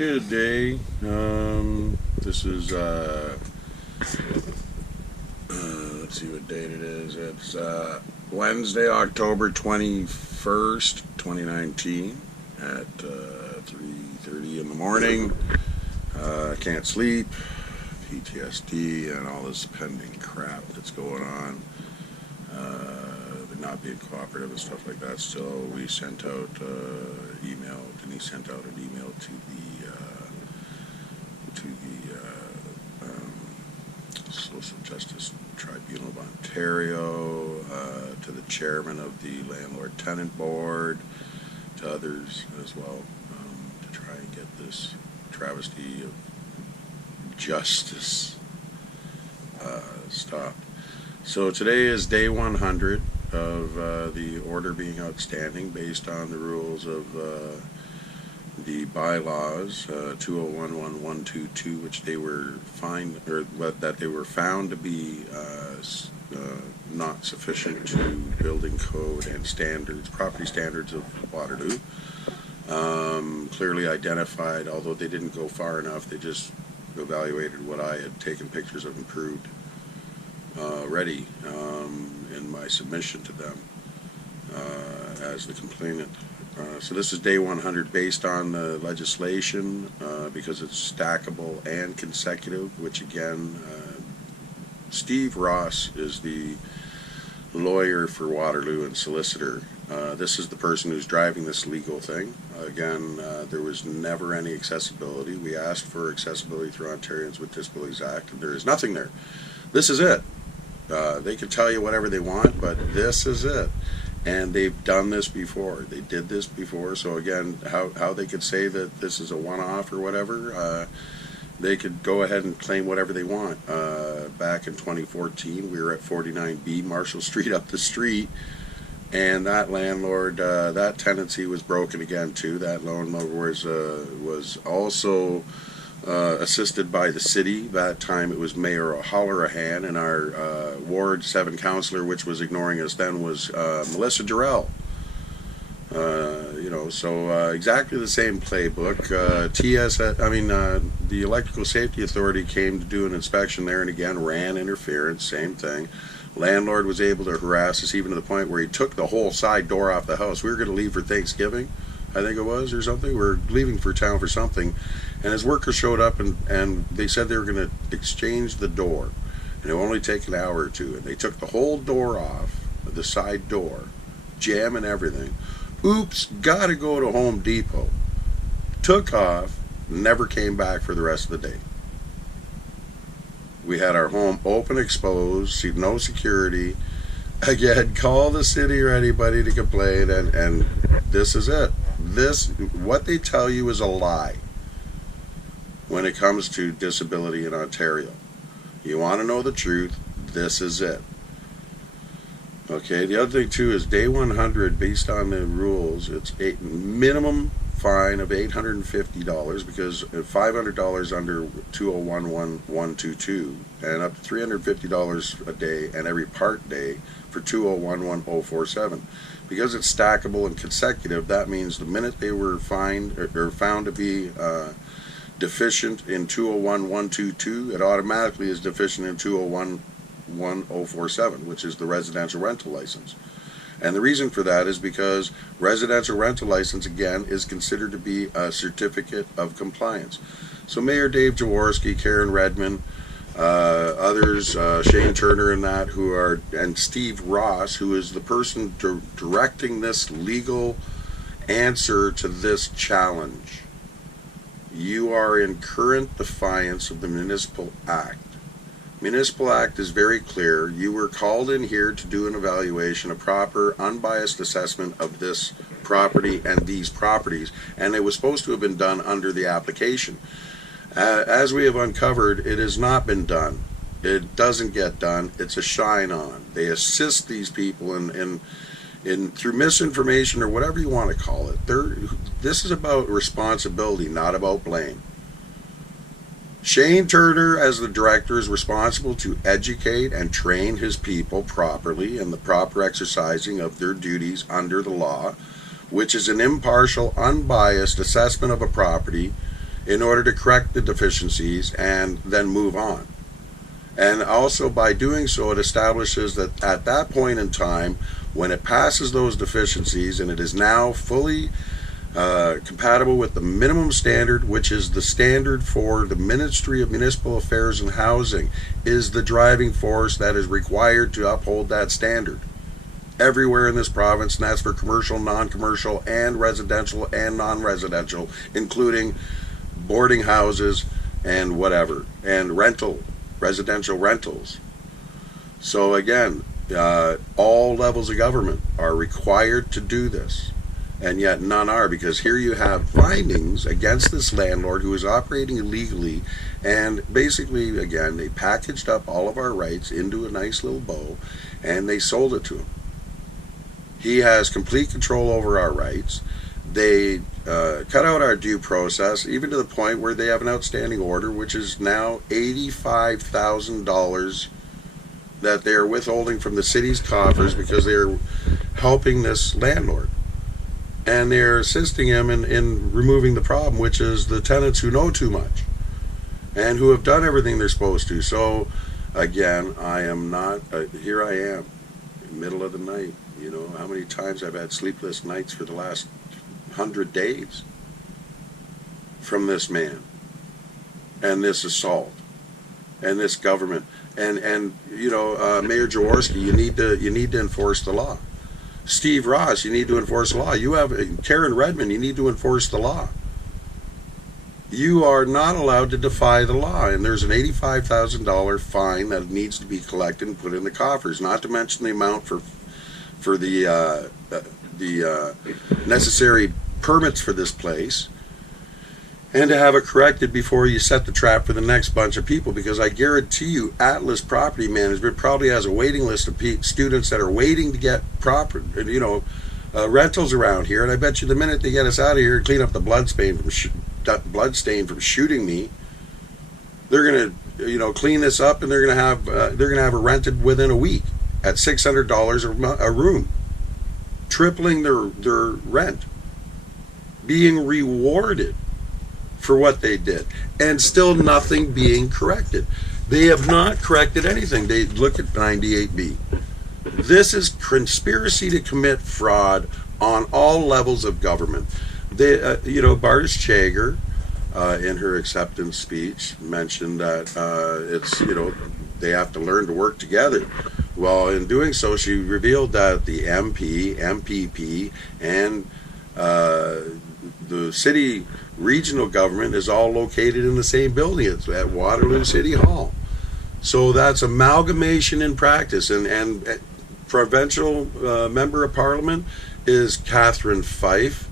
Good day. This is let's see what date it is. It's Wednesday, October 21st, 2019 at 3:30 in the morning. Can't sleep, PTSD, and all this pending crap that's going on. Not being cooperative and stuff like that. Still, we sent out email. Denise sent out an email to the Social Justice Tribunal of Ontario, to the chairman of the Landlord-Tenant Board, to others as well, to try and get this travesty of justice stopped. So today is day 100 of the order being outstanding based on the rules of the bylaws 2011-122, which they were fined, or that they were found to be not sufficient to building code and standards, property standards of Waterloo. Clearly identified, although they didn't go far enough. They just evaluated what I had taken pictures of and proved already in my submission to them as the complainant. So this is day 100 based on the legislation, because it's stackable and consecutive, which again, Steve Ross is the lawyer for Waterloo and solicitor. This is the person who's driving this legal thing. Again, there was never any accessibility. We asked for accessibility through Ontarians with Disabilities Act, and there is nothing there. This is it. They can tell you whatever they want, but this is it. And they've done this before. They did this before. So again, how they could say that this is a one-off or whatever, they could go ahead and claim whatever they want. Back in 2014, we were at 49B Marshall Street up the street, and that landlord, that tenancy was broken again too. That loan was also assisted by the city. That time it was Mayor O'Halloran, and our Ward 7 councillor, which was ignoring us then, was Melissa Durrell. So exactly the same playbook. The Electrical Safety Authority came to do an inspection there, and again ran interference, same thing. Landlord was able to harass us even to the point where he took the whole side door off the house. We were going to leave for Thanksgiving, I think it was, or something. We were leaving for town for something, and his workers showed up, and they said they were going to exchange the door, and it would only take an hour or two, and they took the whole door off, the side door, jam and everything. Oops, gotta go to Home Depot. Took off, never came back for the rest of the day. We had our home open, exposed, no security. Again, call the city or anybody to complain, and this is it. What they tell you is a lie when it comes to disability in Ontario. You want to know the truth, this is it. Okay, the other thing too is day 100, based on the rules, it's a minimum fine of $850, because $500 under 2011-122, and up to $350 a day and every part day for 2011-047. Because it's stackable and consecutive, that means the minute they were fined or found to be deficient in 2011-122, it automatically is deficient in 2011-047, which is the residential rental license. And the reason for that is because residential rental license, again, is considered to be a certificate of compliance. So Mayor Dave Jaworski, Karen Redmond, others, Shane Turner and that, and Steve Ross, who is the person directing this legal answer to this challenge. You are in current defiance of the Municipal Act. Municipal Act is very clear. You were called in here to do an evaluation, a proper, unbiased assessment of this property and these properties, and it was supposed to have been done under the application. As we have uncovered, it has not been done. It doesn't get done. It's a shine on. They assist these people in through misinformation or whatever you want to call it. This is about responsibility, not about blame. Shane Turner, as the director, is responsible to educate and train his people properly in the proper exercising of their duties under the law, which is an impartial, unbiased assessment of a property in order to correct the deficiencies and then move on. And also by doing so, it establishes that at that point in time, when it passes those deficiencies and it is now fully compatible with the minimum standard, which is the standard for the Ministry of Municipal Affairs and Housing, is the driving force that is required to uphold that standard everywhere in this province, and that's for commercial, non-commercial, and residential and non-residential, including boarding houses and whatever, and residential rentals. So again, all levels of government are required to do this, and yet none are, because here you have findings against this landlord who is operating illegally, and basically, again, they packaged up all of our rights into a nice little bow and they sold it to him. He has complete control over our rights. They cut out our due process, even to the point where they have an outstanding order, which is now $85,000 that they're withholding from the city's coffers because they're helping this landlord. And they're assisting him in removing the problem, which is the tenants who know too much and who have done everything they're supposed to. So, again, I am not, here I am, in the middle of the night. You know, how many times I've had sleepless nights for the last 100 days from this man and this assault and this government. And you know, Mayor Jaworski, you need to enforce the law. Steve Ross, you need to enforce the law. You have Karen Redmond, you need to enforce the law. You are not allowed to defy the law, and there's an $85,000 fine that needs to be collected and put in the coffers, not to mention the amount for the necessary permits for this place, and to have it corrected before you set the trap for the next bunch of people, because I guarantee you Atlas Property Management probably has a waiting list of students that are waiting to get proper, rentals around here, and I bet you the minute they get us out of here and clean up the bloodstain from shooting me, they're gonna clean this up, and they're gonna have it rented within a week at $600 a room, tripling their rent, being rewarded for what they did, and still nothing being corrected. They have not corrected anything. They look at 98B. This is conspiracy to commit fraud on all levels of government. They, Bartis Chager, in her acceptance speech, mentioned that they have to learn to work together. Well, in doing so, she revealed that the MP, MPP, and the city regional government is all located in the same building. It's at Waterloo City Hall. So that's amalgamation in practice. And provincial member of parliament is Catherine Fife.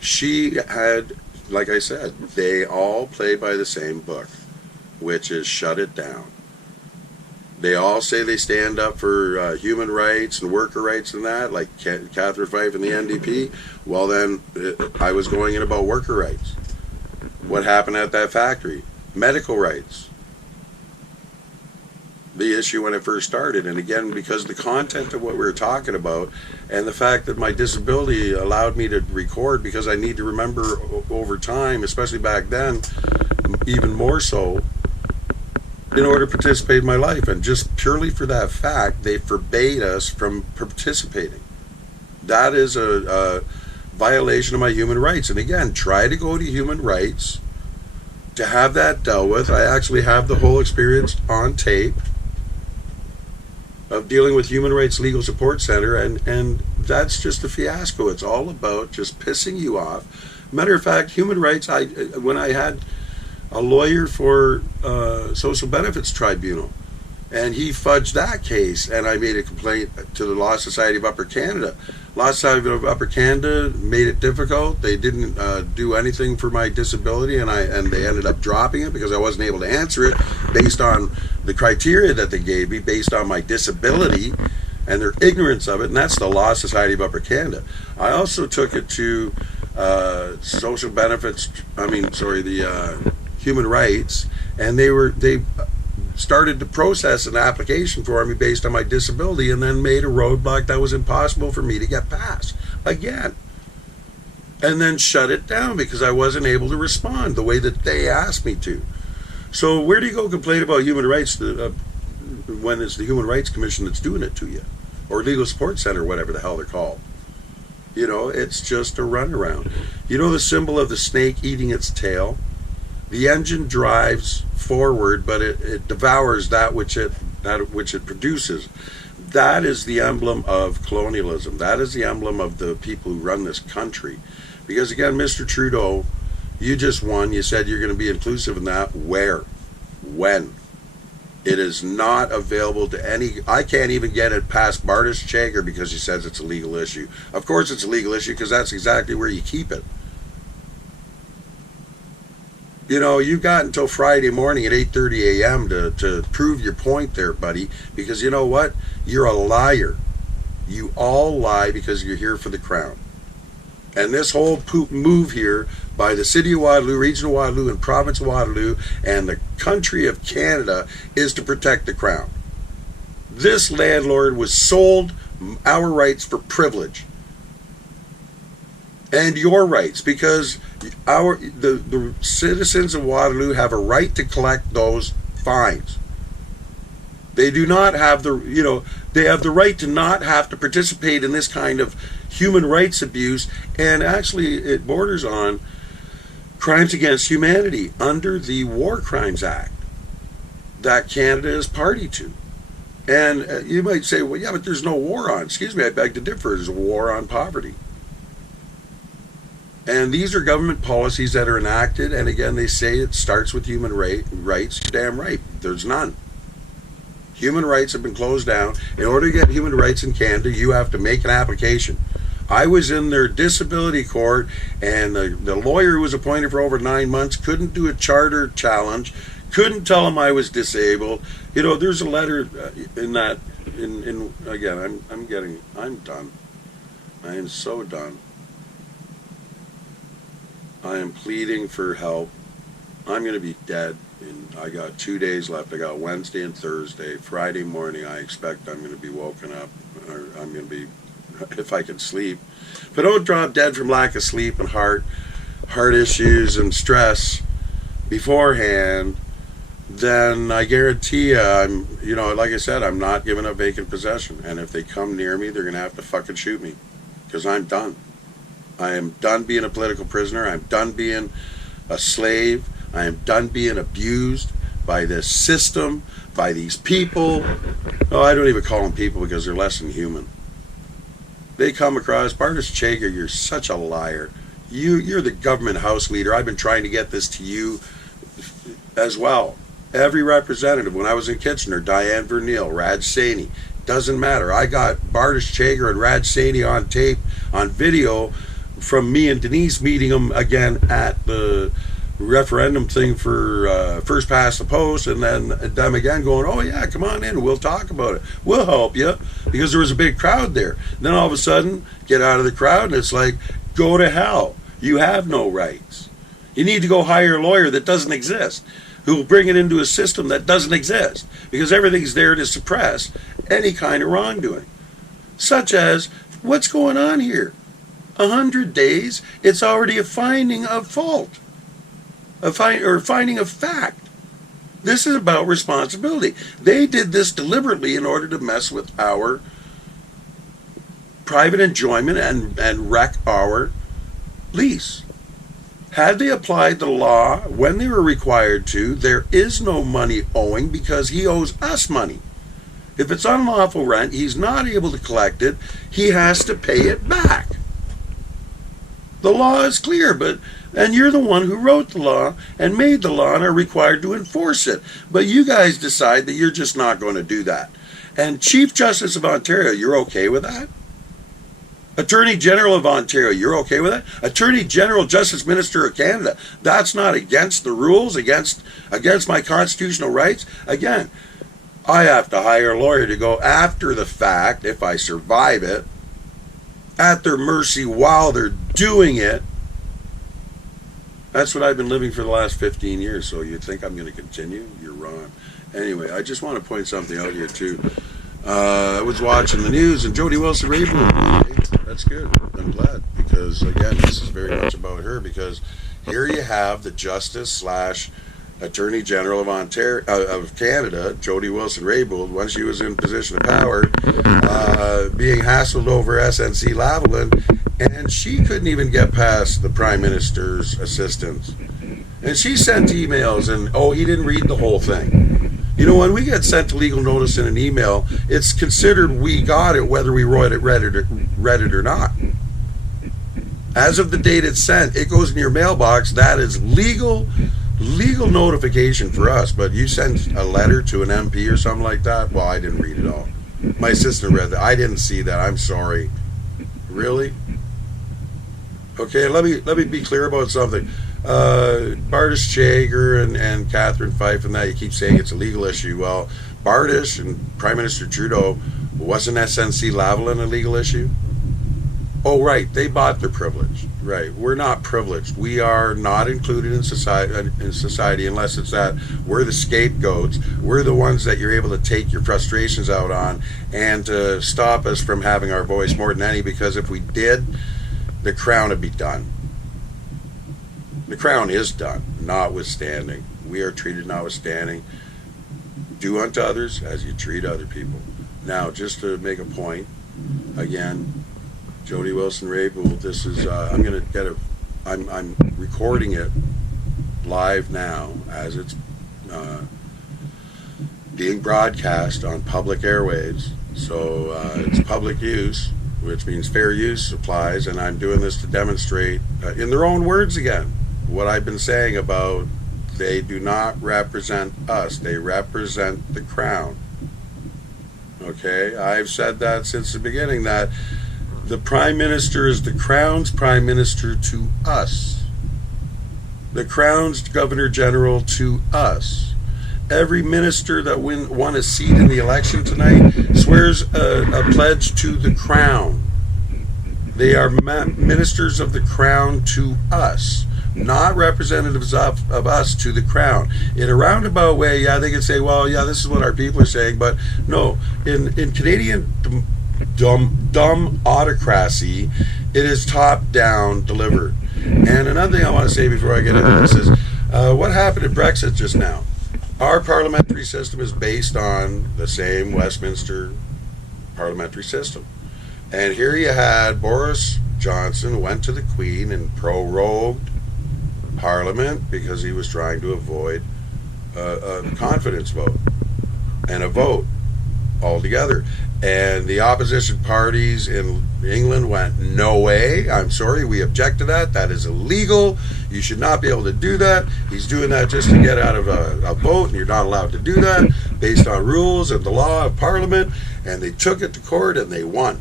She had, like I said, they all play by the same book, which is shut it down. They all say they stand up for human rights and worker rights and that, like Catherine Fife and the NDP. Well, then I was going in about worker rights. What happened at that factory? Medical rights. The issue when it first started. And again, because the content of what we were talking about and the fact that my disability allowed me to record, because I need to remember over time, especially back then, even more so, in order to participate in my life. And just purely for that fact, they forbade us from participating. That is a violation of my human rights. And again, try to go to human rights to have that dealt with. I actually have the whole experience on tape of dealing with Human Rights Legal Support Center, and that's just a fiasco. It's all about just pissing you off. Matter of fact, human rights, when I had a lawyer for Social Benefits Tribunal, and he fudged that case, and I made a complaint to the Law Society of Upper Canada. Law Society of Upper Canada made it difficult. They didn't do anything for my disability, and they ended up dropping it because I wasn't able to answer it based on the criteria that they gave me, based on my disability and their ignorance of it, and that's the Law Society of Upper Canada. I also took it to the Human Rights, and they started to process an application for me based on my disability, and then made a roadblock that was impossible for me to get past. Again, and then shut it down because I wasn't able to respond the way that they asked me to. So where do you go complain about human rights when it's the Human Rights Commission that's doing it to you? Or Legal Support Center, whatever the hell they're called. You know, it's just a runaround. You know the symbol of the snake eating its tail? The engine drives forward, but it devours that which it produces. That is the emblem of colonialism. That is the emblem of the people who run this country. Because again, Mr. Trudeau, you just won. You said you're going to be inclusive in that. Where? When? It is not available to any. I can't even get it past Bartis Chager because he says it's a legal issue. Of course it's a legal issue because that's exactly where you keep it. You know, you've got until Friday morning at 8:30 a.m. to prove your point there, buddy, because you know what? You're a liar. You all lie because you're here for the crown. And this whole poop move here by the City of Waterloo, Region of Waterloo, and Province of Waterloo, and the country of Canada is to protect the crown. This landlord was sold our rights for privilege. And your rights, because the citizens of Waterloo have a right to collect those fines. They do not have they have the right to not have to participate in this kind of human rights abuse, and actually it borders on crimes against humanity under the War Crimes Act that Canada is party to. And you might say, well, yeah, but there's no war on. Excuse me, I beg to differ. There's a war on poverty. And these are government policies that are enacted, and again, they say it starts with human rights. Damn right, there's none. Human rights have been closed down. In order to get human rights in Canada, you have to make an application. I was in their disability court, and the lawyer who was appointed for over 9 months couldn't do a charter challenge, couldn't tell him I was disabled. You know, there's a letter in that. Again, I'm done. I am so done. I am pleading for help. I'm going to be dead. And I got 2 days left. I got Wednesday and Thursday. Friday morning, I expect I'm going to be woken up, or I'm going to be, if I can sleep. If I don't drop dead from lack of sleep and heart issues and stress beforehand, then I guarantee you, like I said, I'm not giving up vacant possession. And if they come near me, they're going to have to fucking shoot me, because I'm done. I am done being a political prisoner. I'm done being a slave. I am done being abused by this system, by these people. Oh, I don't even call them people because they're less than human. They come across, Bartis Chager, you're such a liar. You're the government house leader. I've been trying to get this to you as well. Every representative, when I was in Kitchener, Diane Vernil, Raj Saini, doesn't matter. I got Bartis Chager and Raj Saini on tape, on video, from me and Denise meeting them again at the referendum thing for first past the post, and then them again going, oh yeah, come on in, we'll talk about it, we'll help you, because there was a big crowd there. Then all of a sudden, get out of the crowd, and it's like, go to hell, you have no rights. You need to go hire a lawyer that doesn't exist, who will bring it into a system that doesn't exist, because everything's there to suppress any kind of wrongdoing, such as what's going on here. 100 days, it's already a finding of fault. Finding of fact. This is about responsibility. They did this deliberately in order to mess with our private enjoyment and wreck our lease. Had they applied the law when they were required to, there is no money owing because he owes us money. If it's unlawful rent, he's not able to collect it. He has to pay it back. The law is clear, and you're the one who wrote the law and made the law and are required to enforce it. But you guys decide that you're just not going to do that. And Chief Justice of Ontario, you're okay with that? Attorney General of Ontario, you're okay with that? Attorney General, Justice Minister of Canada, that's not against the rules, against my constitutional rights? Again, I have to hire a lawyer to go after the fact, if I survive it, at their mercy while they're doing it. That's what I've been living for the last 15 years, so you think I'm going to continue? You're wrong. Anyway, I just want to point something out here, too. I was watching the news, and Jody Wilson-Raybould, that's good. I'm glad, because because, again, this is very much about her, because here you have the Justice slash Attorney General of Ontario, of Canada, Jody Wilson-Raybould, when she was in position of power, being hassled over SNC-Lavalin, and she couldn't even get past the Prime Minister's assistants. And she sent emails, and, he didn't read the whole thing. You know, when we get sent a legal notice in an email, it's considered we got it whether we read it or not. As of the date it's sent, it goes in your mailbox. That is legal notification for us. But you send a letter to an MP or something like that, well, I didn't read it all. My sister read that. I didn't see that. I'm sorry. Really? Okay, let me be clear about something. Bardish Jager and Catherine Fife and that, you keep saying it's a legal issue. Well, Bardish and Prime Minister Trudeau, wasn't SNC-Lavalin a legal issue? Oh, right, they bought their privilege. Right, we're not privileged. We are not included in society unless it's that we're the scapegoats. We're the ones that you're able to take your frustrations out on and to stop us from having our voice more than any, because if we did, the Crown would be done. The Crown is done, notwithstanding. We are treated notwithstanding. Do unto others as you treat other people. Now, just to make a point, again, Jody Wilson-Raybould, this is, I'm going to get I'm recording it live now as it's being broadcast on public airwaves. So it's public use, which means fair use applies, and I'm doing this to demonstrate, in their own words again, what I've been saying about they do not represent us, they represent the Crown. Okay, I've said that since the beginning, that the Prime Minister is the Crown's Prime Minister to us. The Crown's Governor General to us. Every minister that won a seat in the election tonight swears a pledge to the Crown. They are ministers of the Crown to us, not representatives of us to the Crown. In a roundabout way, yeah, they can say, well, yeah, this is what our people are saying, but no, in Canadian dumb autocracy, it is top-down delivered. And another thing I want to say before I get into this is, what happened at Brexit just now? Our parliamentary system is based on the same Westminster parliamentary system. And here you had Boris Johnson went to the Queen and prorogued Parliament because he was trying to avoid a confidence vote and a vote altogether. And the opposition parties in England went, no way, I'm sorry, we object to that. That is illegal. You should not be able to do that. He's doing that just to get out of a vote, and you're not allowed to do that based on rules and the law of Parliament. And they took it to court and they won.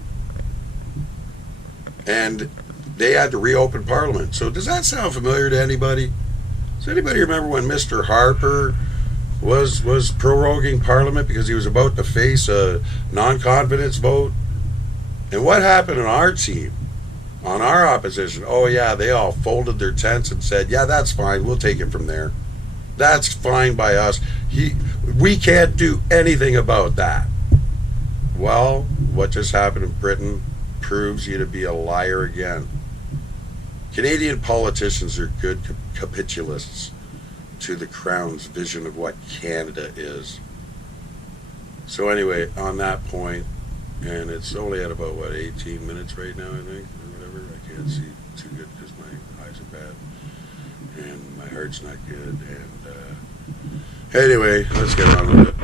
And they had to reopen Parliament. So does that sound familiar to anybody? Does anybody remember when Mr. Harper was proroguing Parliament because he was about to face a non-confidence vote? And what happened on our team, on our opposition? Oh yeah, they all folded their tents and said, yeah, that's fine, we'll take it from there. That's fine by us. We can't do anything about that. Well, what just happened in Britain proves you to be a liar again. Canadian politicians are good capitalists to the Crown's vision of what Canada is. So anyway, on that point, and it's only at about, 18 minutes right now, I think, or whatever. I can't see too good because my eyes are bad, and my heart's not good, and anyway, let's get on with it.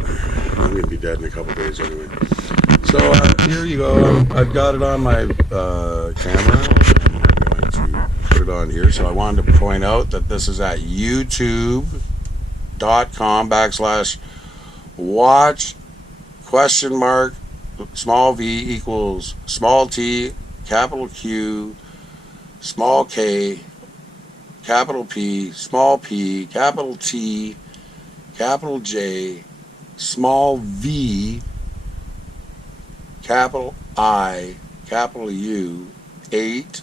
I'm going to be dead in a couple days anyway. So here you go. I've got it on my camera, and I'm going to put it on here. So I wanted to point out that this is at youtube.com/watch small v equals small t, capital Q, small k, capital P, capital T, capital J, small v, capital I, capital U, 8,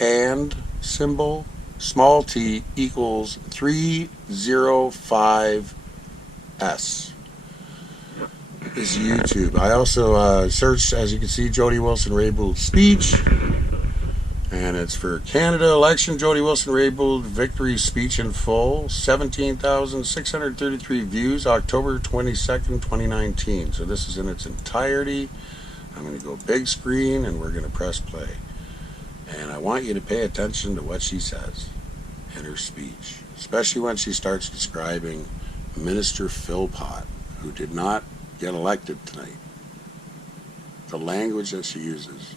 and symbol, small t equals 305S. Is YouTube. I also searched, as you can see, Jody Wilson-Raybould's speech, And it's for Canada election, Jody Wilson-Raybould victory speech in full, 17,633 views, October 22nd, 2019. So this is in its entirety. I'm going to go big screen and we're going to press play. And I want you to pay attention to what she says in her speech, especially when she starts describing Minister Philpott, who did not get elected tonight. The language that she uses.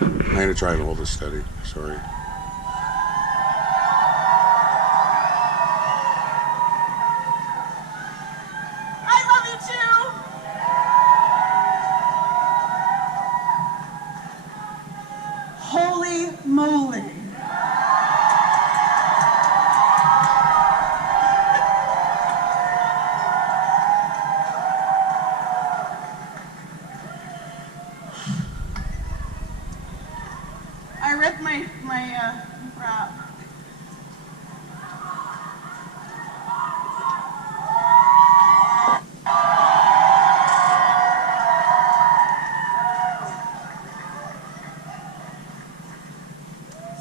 I'm going to try and hold this steady. Sorry. I love you too. Holy moly. I read my rap.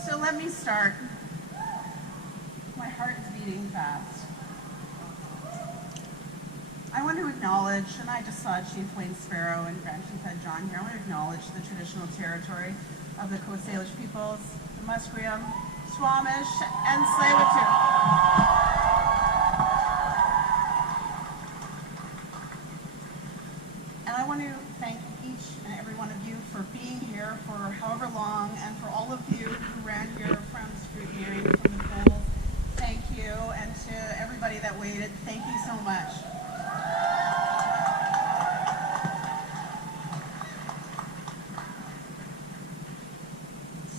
So let me start. My heart is beating fast. I want to acknowledge, and I just saw Chief Wayne Sparrow and Grand Chief Ed John here, I want to acknowledge the traditional territory of the Coast Salish peoples, the Musqueam, Squamish, and Tsleil-Waututh. And I want to thank each and every one of you for being here for however long, and for all of you who ran here from scrutineering, from the polls, thank you. And to everybody that waited, thank you so much.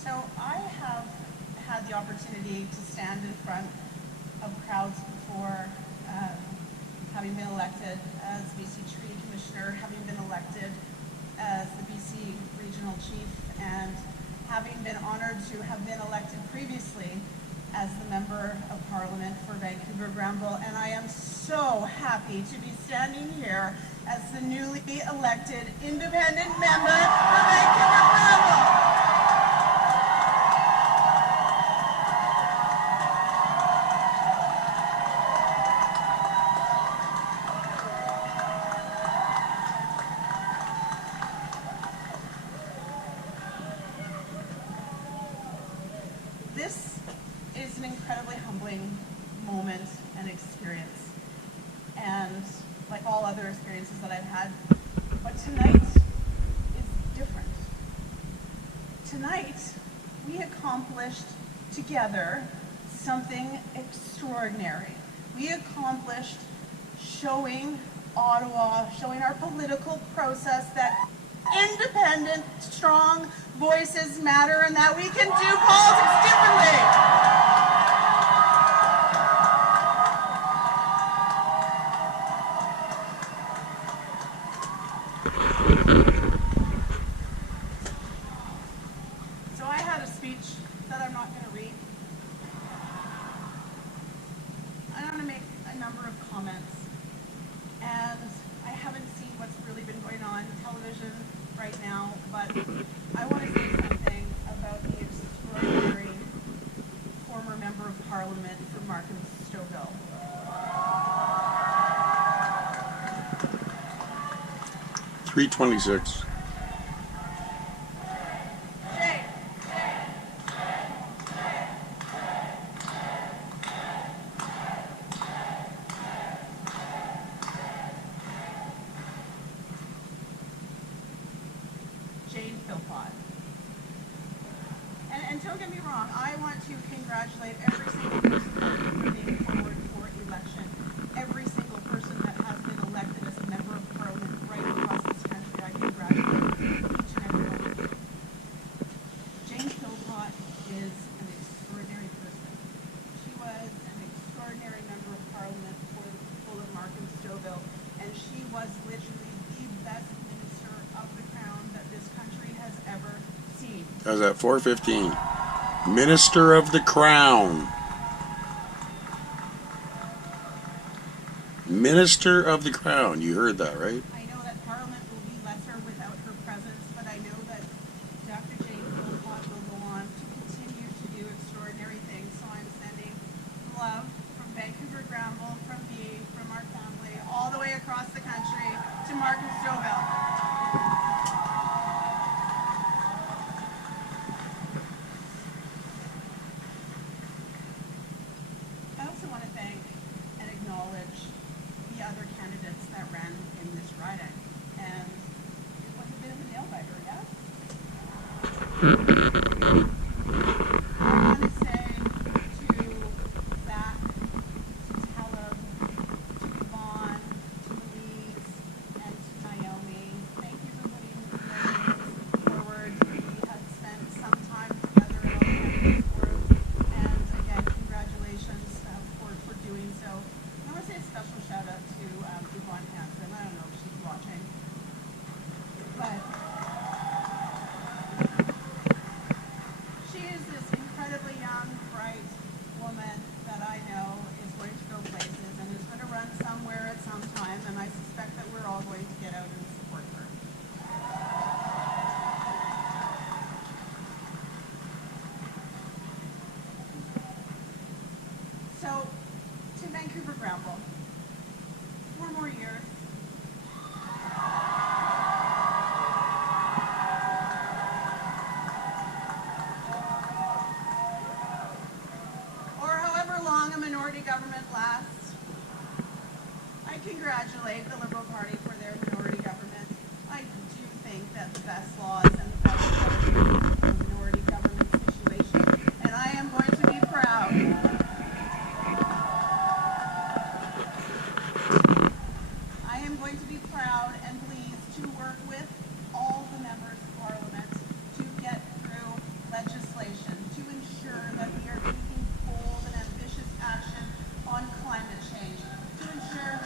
So I have had the opportunity to stand in front of crowds before, having been elected as BC Treaty Commissioner, having been elected as the BC Regional Chief, and having been honored to have been elected previously as the Member of Parliament for Vancouver Granville. And I am so happy to be standing here as the newly elected independent member for Vancouver Granville. This is an incredibly humbling moment and experience, and like all other experiences that I've had, but tonight is different. Tonight, we accomplished together something extraordinary. We accomplished showing Ottawa, showing our political process that independent, strong voices matter and that we can do politics differently. So I had a speech that I'm not going to read. I'm going to make a number of comments. And I haven't seen what's really been going on television right now, but I want to say something about the extraordinary former Member of Parliament for Markham Stouffville. $3.26. Jane Philpott. And don't get me wrong, I want to congratulate every single person that's moving forward for election. Every single person that has been elected as a Member of Parliament right across this country, I congratulate each and every one of you. Jane Philpott is an extraordinary person. She was an extraordinary Member of Parliament for the people of Markham Stouffville, and she was literally the best Minister of the Crown that this country has ever seen. That was at 4:15. Minister of the Crown. Minister of the Crown. You heard that, right? I know love from Vancouver Granville, from me, from our family, all the way across the country to Martin Stouffville. I also want to thank and acknowledge the other candidates that ran in this riding. And it was a bit of a nail biter, yes? I want to say to Zach, to Taleb, to Yvonne, to Louise, and to Naomi, thank you for putting your names forward. We had spent some time together in our candidates group, and again, congratulations for doing so. And I want to say a special shout out to Yvonne Hansen. I don't know if she's watching, but she is this incredibly young, bright woman that I know is going to go places and is going to run somewhere at some time, and I suspect that we're all going to get out and support her. So, to Vancouver Granville, 4 more years. Or however long a minority government lasts. I congratulate the Liberal Party for their minority government. I do think that the best laws and the best government for a minority government situation, and I am going to be proud. I am going to be proud and pleased to work with all the members of Parliament to get through legislation to ensure that we are taking bold and ambitious action on climate change, to ensure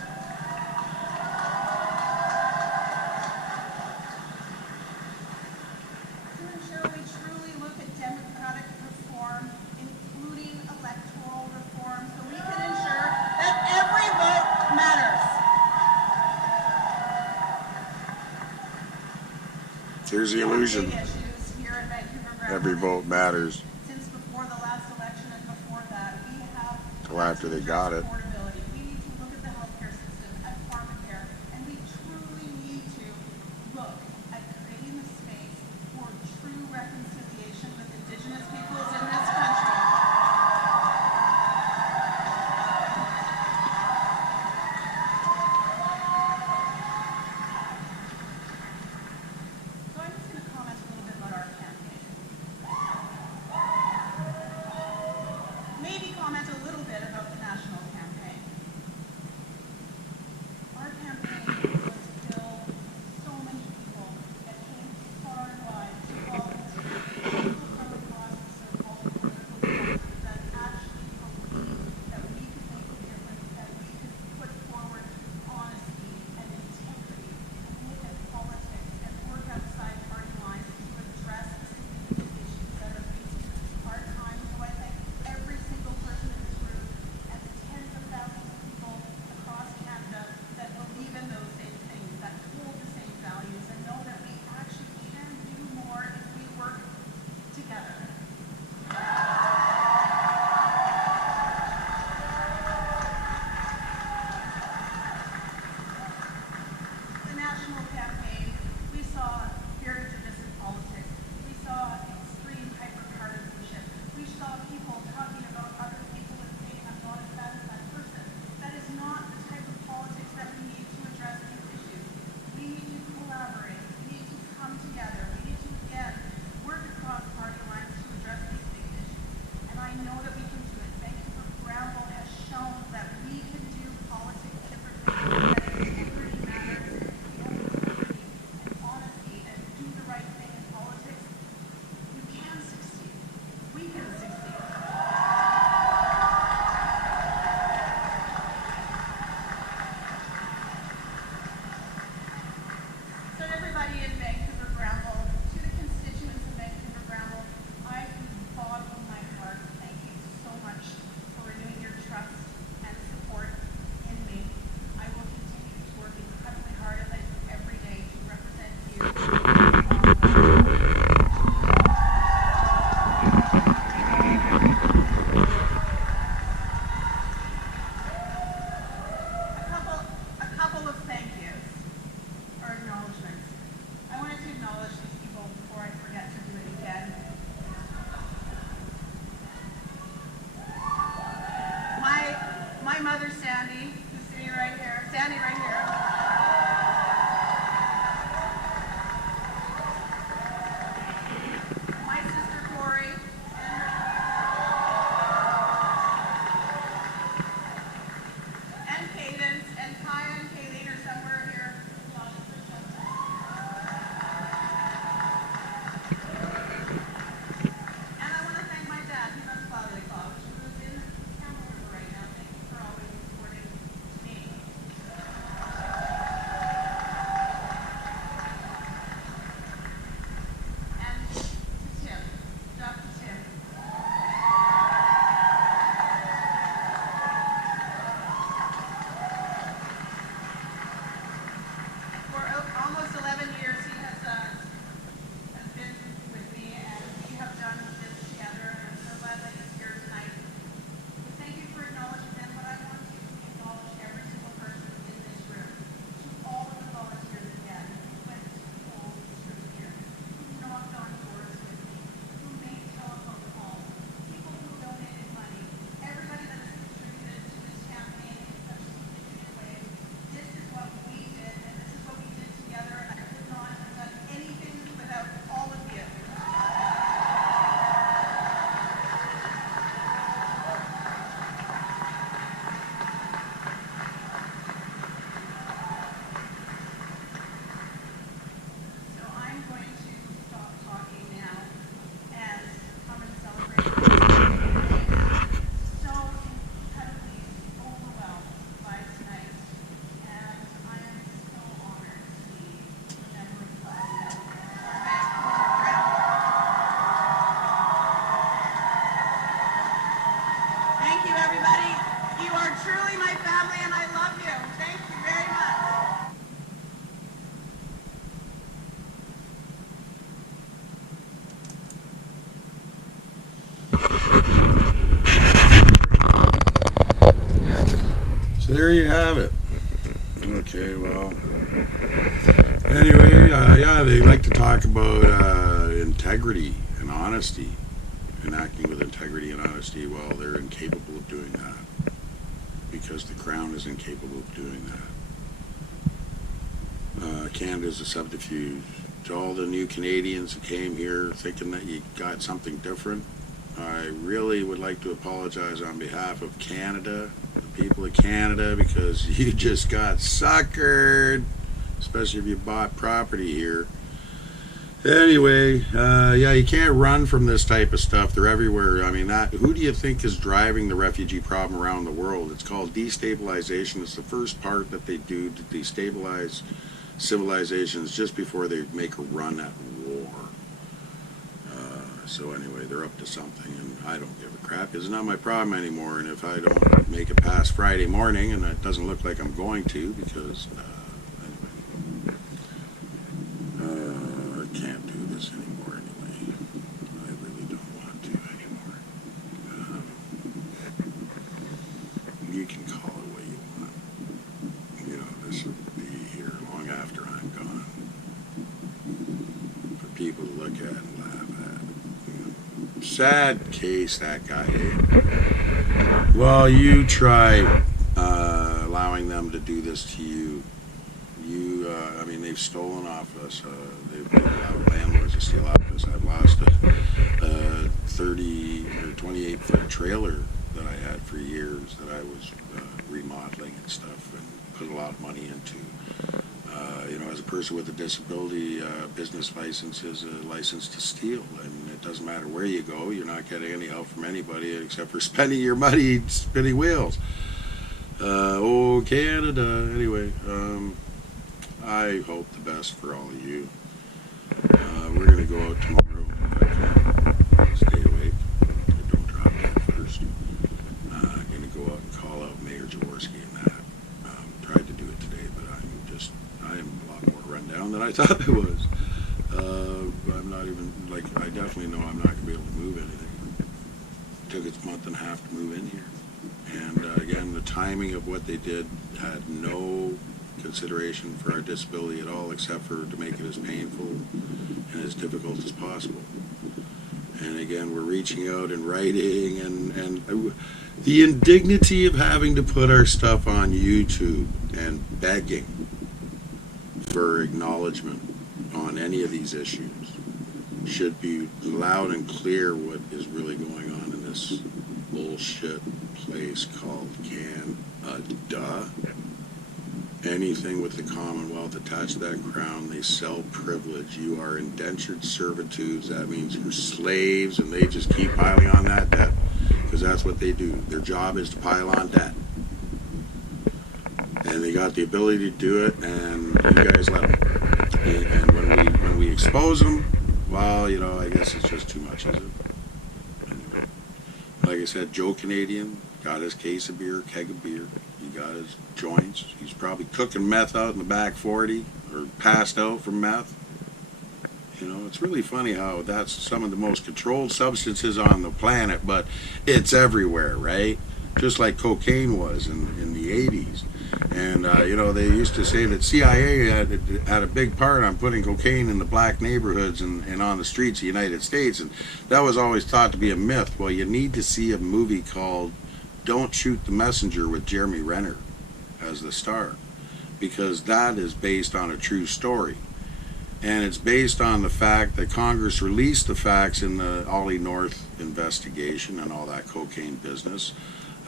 we truly look at democratic reform, including electoral reform, so we can ensure that every vote matters. Here's the illusion. Big issues here in Vancouver Granville. Every vote matters. Since before the last election and before that, we have Till after they got it. affordability. We need to look at the healthcare system, at pharmacare, and we truly need to look at creating the space for true reconciliation with Indigenous peoples in this country. So I'm just going to comment a little bit about our campaign. Maybe comment a little bit about the national campaign. So there you have it. Okay, well, anyway, yeah, they like to talk about integrity and honesty, and acting with integrity and honesty. Well, they're incapable of doing that because the Crown is incapable of doing that. Canada is a subterfuge. To all the new Canadians who came here thinking that you got something different, I really would like to apologize on behalf of Canada, the people of Canada, because you just got suckered, especially if you bought property here. Anyway, yeah, you can't run from this type of stuff. They're everywhere. I mean, who do you think is driving the refugee problem around the world? It's called destabilization. It's the first part that they do to destabilize civilizations just before they make a run at war. So anyway, they're up to something, and I don't give a crap. It's not my problem anymore, and if I don't make it past Friday morning, and it doesn't look like I'm going to, because anyway, I can't do this anymore anyway. I really don't want to anymore. You can call it what you want. You know, this will be here long after I'm gone for people to look at and laugh at. Sad case, that guy. Well, you try allowing them to do this to you. I mean, they've stolen off us. They've allowed landlords to steal off us. I've lost a 30 or 28-foot trailer that I had for years that I was remodeling and stuff and put a lot of money into. You know, as a person with a disability, business license is a license to steal, and it doesn't matter where you go, you're not getting any help from anybody except for spending your money spinning wheels. Oh, Canada. Anyway, I hope the best for all of you. We're going to go out tomorrow if I can stay awake. Don't drop dead first. I'm going to go out and call out Mayor Jaworski and that. Tried to do it today, but I am a lot more run down than I thought I was. I'm not even, like, I definitely know I'm not going to be able to move anything. It took us a month and a half to move in here. And again, the timing of what they did had no consideration for our disability at all, except for to make it as painful and as difficult as possible. And again, we're reaching out and writing, and the indignity of having to put our stuff on YouTube and begging for acknowledgement on any of these issues should be loud and clear what is really going on in this bullshit place called Canada. Anything with the Commonwealth attached to that crown, they sell privilege. You are indentured servitudes. That means you're slaves, and they just keep piling on that debt because that's what they do. Their job is to pile on debt. And they got the ability to do it, and you guys let them. And when we expose them, well, you know, I guess it's just too much, is it? Anyway, like I said, Joe Canadian got his case of beer, keg of beer. He got his joints. He's probably cooking meth out in the back 40 or passed out from meth. You know, it's really funny how that's some of the most controlled substances on the planet, but it's everywhere, right? Just like cocaine was in the 80s. And, you know, they used to say that CIA had a big part on putting cocaine in the black neighborhoods and on the streets of the United States. And that was always thought to be a myth. Well, you need to see a movie called Don't Shoot the Messenger with Jeremy Renner as the star, because that is based on a true story. And it's based on the fact that Congress released the facts in the Ollie North investigation and all that cocaine business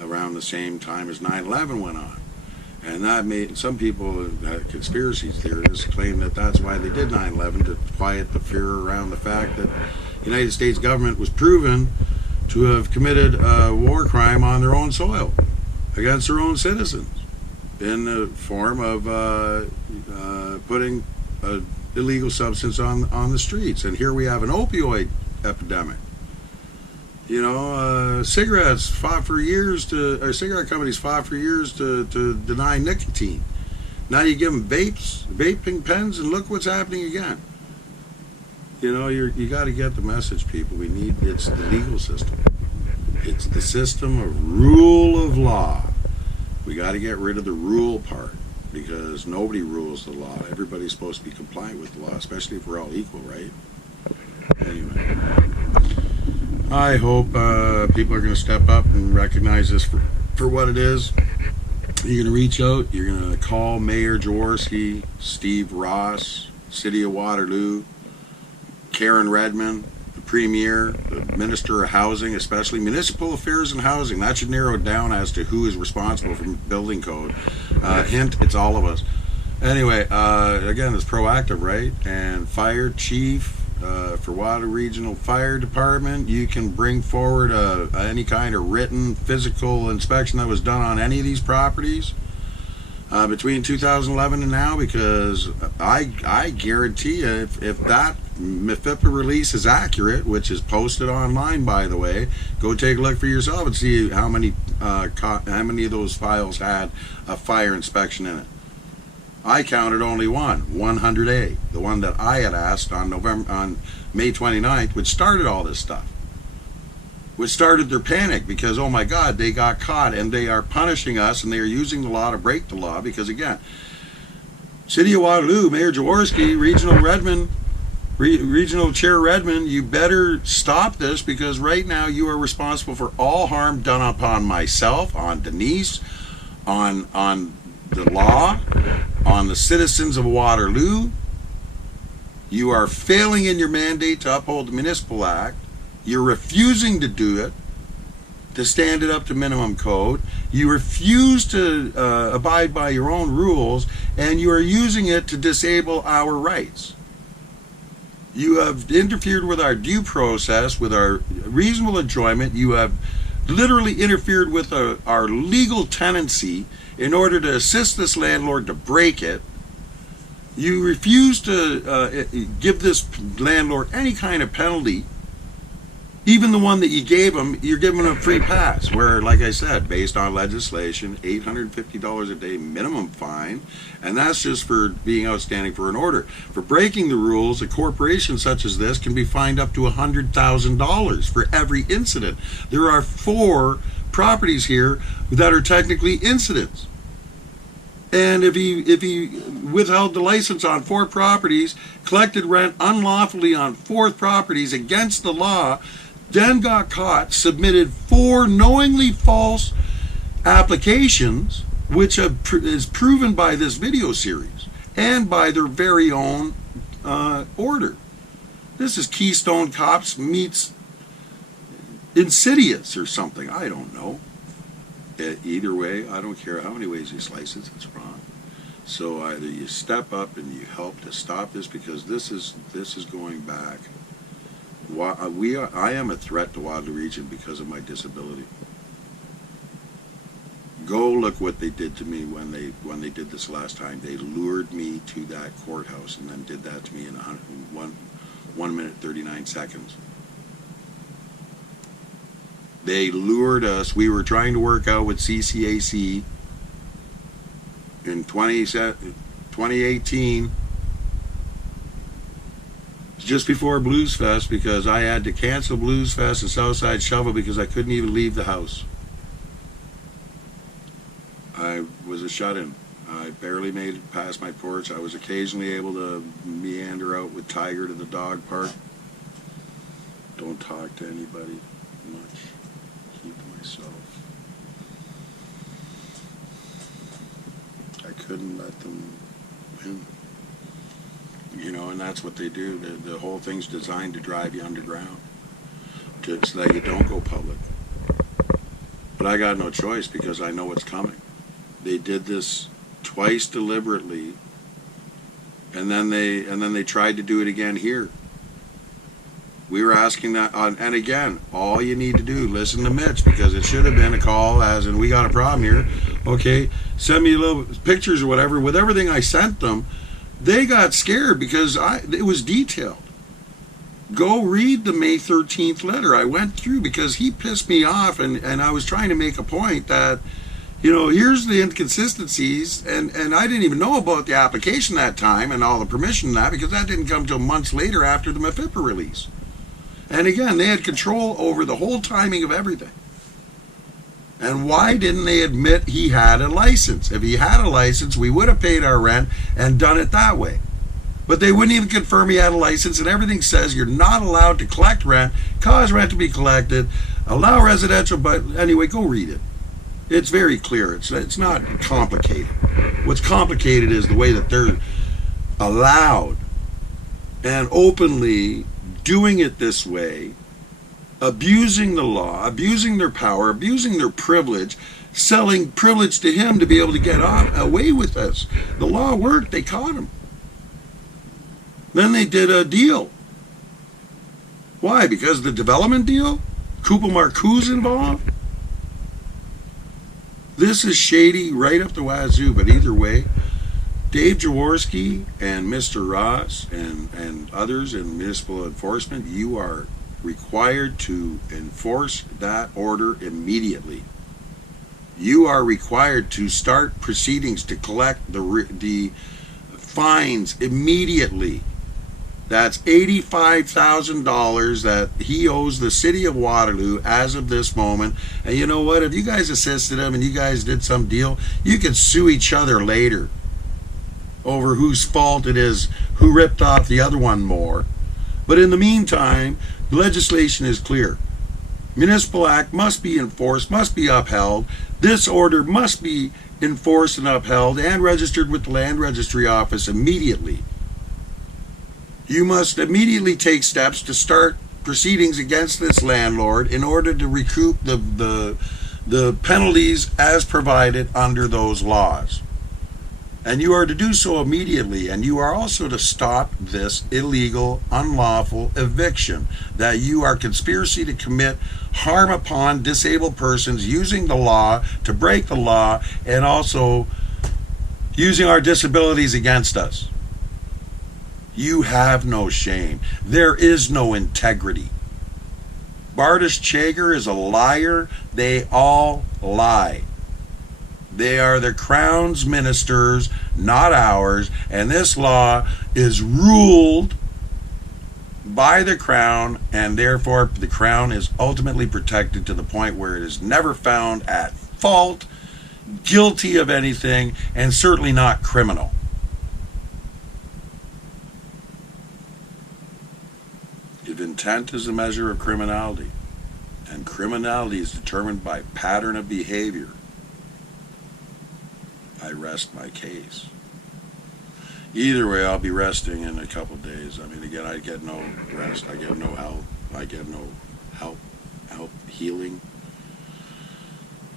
around the same time as 9/11 went on. And that made some people, conspiracy theorists, claim that that's why they did 9/11, to quiet the fear around the fact that the United States government was proven to have committed a war crime on their own soil against their own citizens in the form of putting an illegal substance on the streets. And here we have an opioid epidemic. You know, cigarette companies fought for years to deny nicotine. Now you give them vaping pens, and look what's happening again. You know, you got to get the message, people. It's the legal system. It's the system of rule of law. We got to get rid of the rule part, because nobody rules the law. Everybody's supposed to be compliant with the law, especially if we're all equal, right? Anyway, I hope people are going to step up and recognize this for what it is. You're going to reach out. You're going to call Mayor Jaworski, Steve Ross, City of Waterloo, Karen Redmond, the Premier, the Minister of Housing, especially Municipal Affairs and Housing. That should narrow it down as to who is responsible for building code. Hint, it's all of us. Anyway, again, it's proactive, right? And Fire Chief for Waterloo Regional Fire Department, you can bring forward any kind of written physical inspection that was done on any of these properties between 2011 and now, because I guarantee you, if that MFIPA release is accurate, which is posted online, by the way, go take a look for yourself and see how many of those files had a fire inspection in it. I counted only one, 100A, the one that I had asked on May 29th, which started all this stuff, which started their panic, because, oh my God, they got caught and they are punishing us and they are using the law to break the law. Because again, City of Waterloo, Mayor Jaworski, Regional Chair Redmond, you better stop this, because right now you are responsible for all harm done upon myself, on Denise, on the law, on the citizens of Waterloo. You are failing in your mandate to uphold the Municipal Act. You're refusing to do it, to stand it up to minimum code. You refuse to abide by your own rules, and you are using it to disable our rights. You have interfered with our due process, with our reasonable enjoyment. You have literally interfered with our legal tenancy in order to assist this landlord to break it. You refuse to give this landlord any kind of penalty. Even the one that you gave him, you're giving him a free pass, where, like I said, based on legislation, $850 a day minimum fine, and that's just for being outstanding for an order. For breaking the rules, a corporation such as this can be fined up to $100,000 for every incident. There are 4 properties here that are technically incidents. And if he withheld the license on 4 properties, collected rent unlawfully on 4 properties against the law, then got caught, submitted 4 knowingly false applications, which is proven by this video series and by their very own order. This is Keystone Cops meets Insidious or something. I don't know. Either way, I don't care how many ways you slice it, it's wrong. So either you step up and you help to stop this, because this is going back. I am a threat to Waterloo Region because of my disability. Go look what they did to me when they did this last time. They lured me to that courthouse and then did that to me in 1 minute 39 seconds. They lured us. We were trying to work out with CCAC in 2018, just before Blues Fest, because I had to cancel Blues Fest and Southside Shovel because I couldn't even leave the house. I was a shut-in. I barely made it past my porch. I was occasionally able to meander out with Tiger to the dog park. Don't talk to anybody much. Keep myself. I couldn't let them in. You know, and that's what they do. The whole thing's designed to drive you underground, so that you don't go public. But I got no choice, because I know what's coming. They did this twice deliberately, and then they tried to do it again here. We were asking that, and again, all you need to do, listen to Mitch, because it should have been a call as in, we got a problem here. Okay, send me a little pictures or whatever. With everything I sent them, they got scared because it was detailed. Go read the May 13th letter I went through, because he pissed me off, and I was trying to make a point that, you know, here's the inconsistencies, and I didn't even know about the application that time and all the permission and that, because that didn't come till months later after the MFIPA release. And again, they had control over the whole timing of everything. And why didn't they admit he had a license? If he had a license, we would have paid our rent and done it that way. But they wouldn't even confirm he had a license, and everything says you're not allowed to collect rent, cause rent to be collected, allow residential, but anyway, go read it. It's very clear. It's not complicated. What's complicated is the way that they're allowed and openly doing it this way, abusing the law, abusing their power, abusing their privilege, selling privilege to him to be able to get away with this. The law worked. They caught him. Then they did a deal. Why? Because the development deal? Couple Marcoux involved? This is shady right up the wazoo, but either way, Dave Jaworski and Mr. Ross and others in municipal enforcement, you are required to enforce that order immediately. You are required to start proceedings to collect the fines immediately. That's $85,000 that he owes the city of Waterloo as of this moment. And you know what? If you guys assisted him and you guys did some deal, you can sue each other later over whose fault it is, who ripped off the other one more. But in the meantime, the legislation is clear. Municipal Act must be enforced, must be upheld. This order must be enforced and upheld and registered with the Land Registry Office immediately. You must immediately take steps to start proceedings against this landlord in order to recoup the penalties as provided under those laws. And you are to do so immediately, and you are also to stop this illegal, unlawful eviction, that you are conspiracy to commit harm upon disabled persons using the law to break the law and also using our disabilities against us. You have no shame. There is no integrity. Bardish Chager is a liar. They all lie. They are the Crown's ministers, not ours, and this law is ruled by the Crown, and therefore the Crown is ultimately protected to the point where it is never found at fault, guilty of anything, and certainly not criminal. If intent is a measure of criminality, and criminality is determined by pattern of behavior, I rest my case. Either way, I'll be resting in a couple days. I mean, again, I get no rest. I get no help. I get no help healing.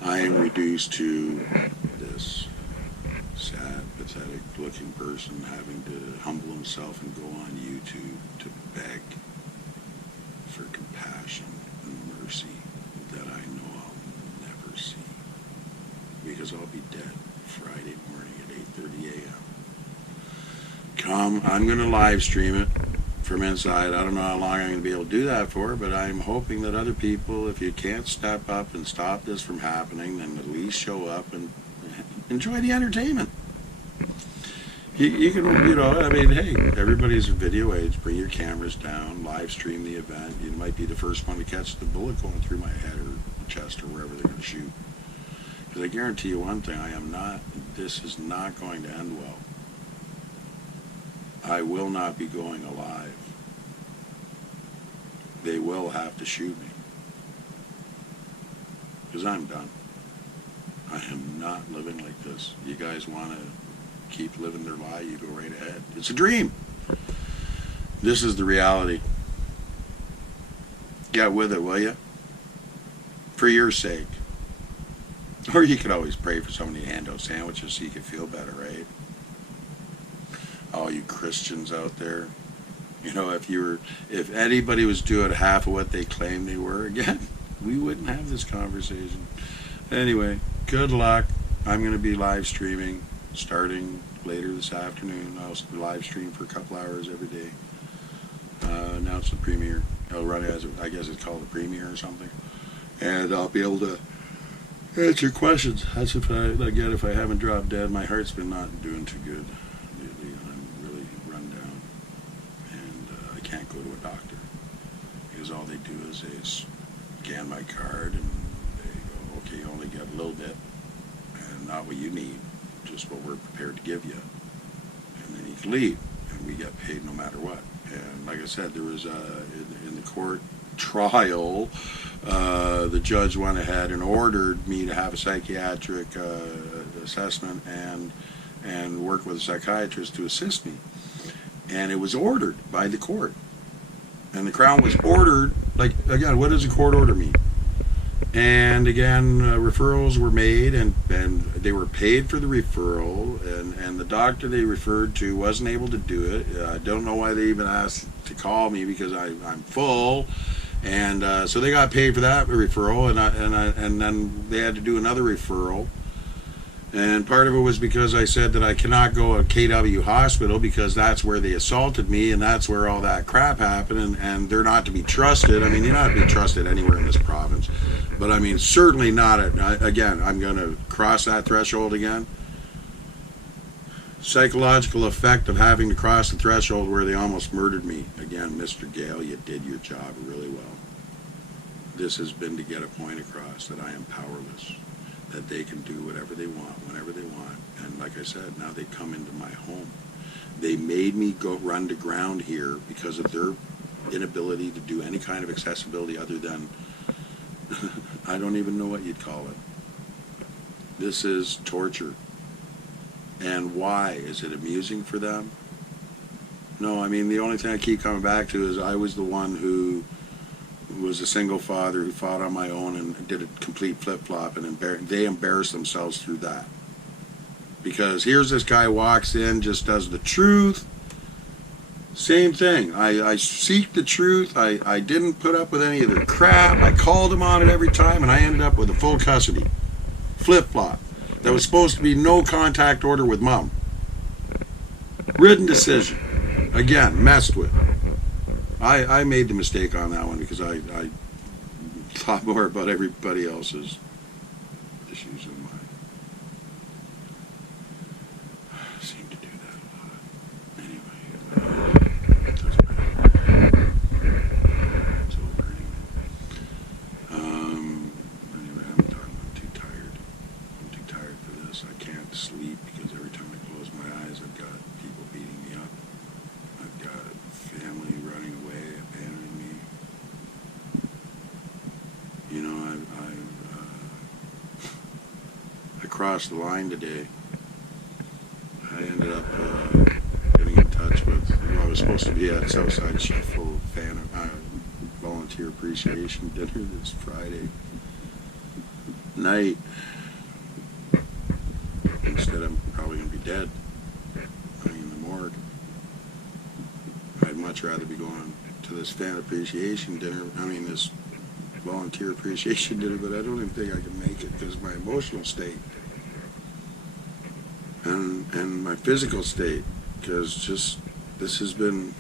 I am reduced to this sad, pathetic-looking person having to humble himself and go on YouTube to beg for compassion and mercy that I know I'll never see, because I'll be dead Friday morning at 8:30 a.m. I'm going to live stream it from inside. I don't know how long I'm going to be able to do that for, but I'm hoping that other people, if you can't step up and stop this from happening, then at least show up and enjoy the entertainment. You can, I mean, hey, everybody's a video age. Bring your cameras down, live stream the event. You might be the first one to catch the bullet going through my head or chest or wherever they're going to shoot. Because I guarantee you one thing, this is not going to end well. I will not be going alive. They will have to shoot me. Because I'm done. I am not living like this. You guys want to keep living their lie, you go right ahead. It's a dream. This is the reality. Get with it, will you? For your sake. Or you could always pray for somebody to hand out sandwiches so you can feel better, right? All you Christians out there. You know, if anybody was doing half of what they claimed they were, again, we wouldn't have this conversation. Anyway, good luck. I'm going to be live streaming starting later this afternoon. I'll live stream for a couple hours every day. Announce the premiere. I'll run it as, I guess it's called a premiere or something. And I'll be able to answer questions. That's if I haven't dropped dead. My heart's been not doing too good lately. I'm really run down. And I can't go to a doctor. Because all they do is they scan my card and they go, okay, you only get a little bit, and not what you need, just what we're prepared to give you. And then you can leave, and we get paid no matter what. And like I said, there was in the court trial, the judge went ahead and ordered me to have a psychiatric assessment and work with a psychiatrist to assist me. And it was ordered by the court. And the Crown was ordered, like, again, what does a court order mean? And again, referrals were made, and they were paid for the referral, and the doctor they referred to wasn't able to do it. I don't know why they even asked to call me, because I'm full, and so they got paid for that referral, and then they had to do another referral. And part of it was because I said that I cannot go to KW Hospital because that's where they assaulted me, and that's where all that crap happened, and they're not to be trusted. I mean, you're not to be trusted anywhere in this province. But I mean, certainly not again, I'm going to cross that threshold again. Psychological effect of having to cross the threshold where they almost murdered me. Again, Mr. Gale, you did your job really well. This has been to get a point across that I am powerless, that they can do whatever they want, whenever they want. And like I said, now they come into my home. They made me go run to ground here because of their inability to do any kind of accessibility other than, I don't even know what you'd call it. This is torture. And why? Is it amusing for them? No, I mean, the only thing I keep coming back to is I was the one who was a single father who fought on my own and did a complete flip-flop, and they embarrassed themselves through that. Because here's this guy walks in, just does the truth. Same thing. I seek the truth. I didn't put up with any of their crap. I called him on it every time, and I ended up with a full custody. Flip-flop. That was supposed to be no contact order with mom. Written decision. Again, messed with. I made the mistake on that one because I thought more about everybody else's issues than mine. I seem to do that a lot. Anyway, it doesn't matter. It's over anyway, I'm done. I'm too tired. I'm too tired for this. I can't sleep because every time I close my eyes, I've got people beating me up. I've got family running away, abandoning me. You know, I crossed the line today. I ended up getting in touch with, I was supposed to be at Southside Shuffle volunteer appreciation dinner this Friday night. Instead, I'm probably going to be dead, lying in the morgue. I'd much rather be going to this fan appreciation dinner, this volunteer appreciation dinner, but I don't even think I can make it because of my emotional state and my physical state, because just, this is extremely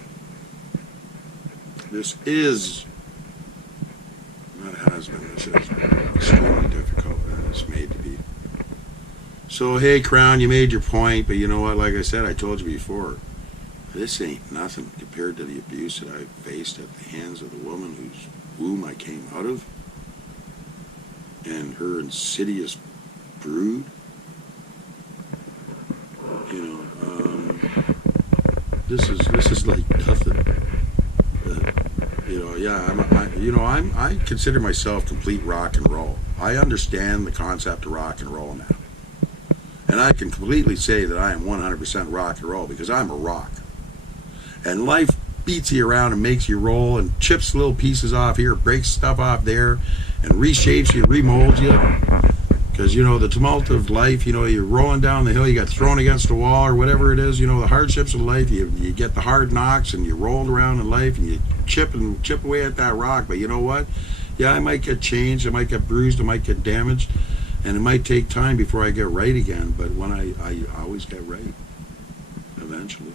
difficult, and it's made to be. So, hey, Crown, you made your point, but you know what, like I said, I told you before, this ain't nothing compared to the abuse that I faced at the hands of the woman whose womb I came out of, and her insidious brood. This is like nothing. I consider myself complete rock and roll. I understand the concept of rock and roll now. And I can completely say that I am 100% rock and roll because I'm a rock. And life beats you around and makes you roll and chips little pieces off here, breaks stuff off there, and reshapes you, remolds you. Because, the tumult of life, you're rolling down the hill, you got thrown against a wall or whatever it is, the hardships of life, you get the hard knocks and you roll around in life and you chip away at that rock. But you know what? Yeah, I might get changed, I might get bruised, I might get damaged, and it might take time before I get right again. But when I always get right, eventually.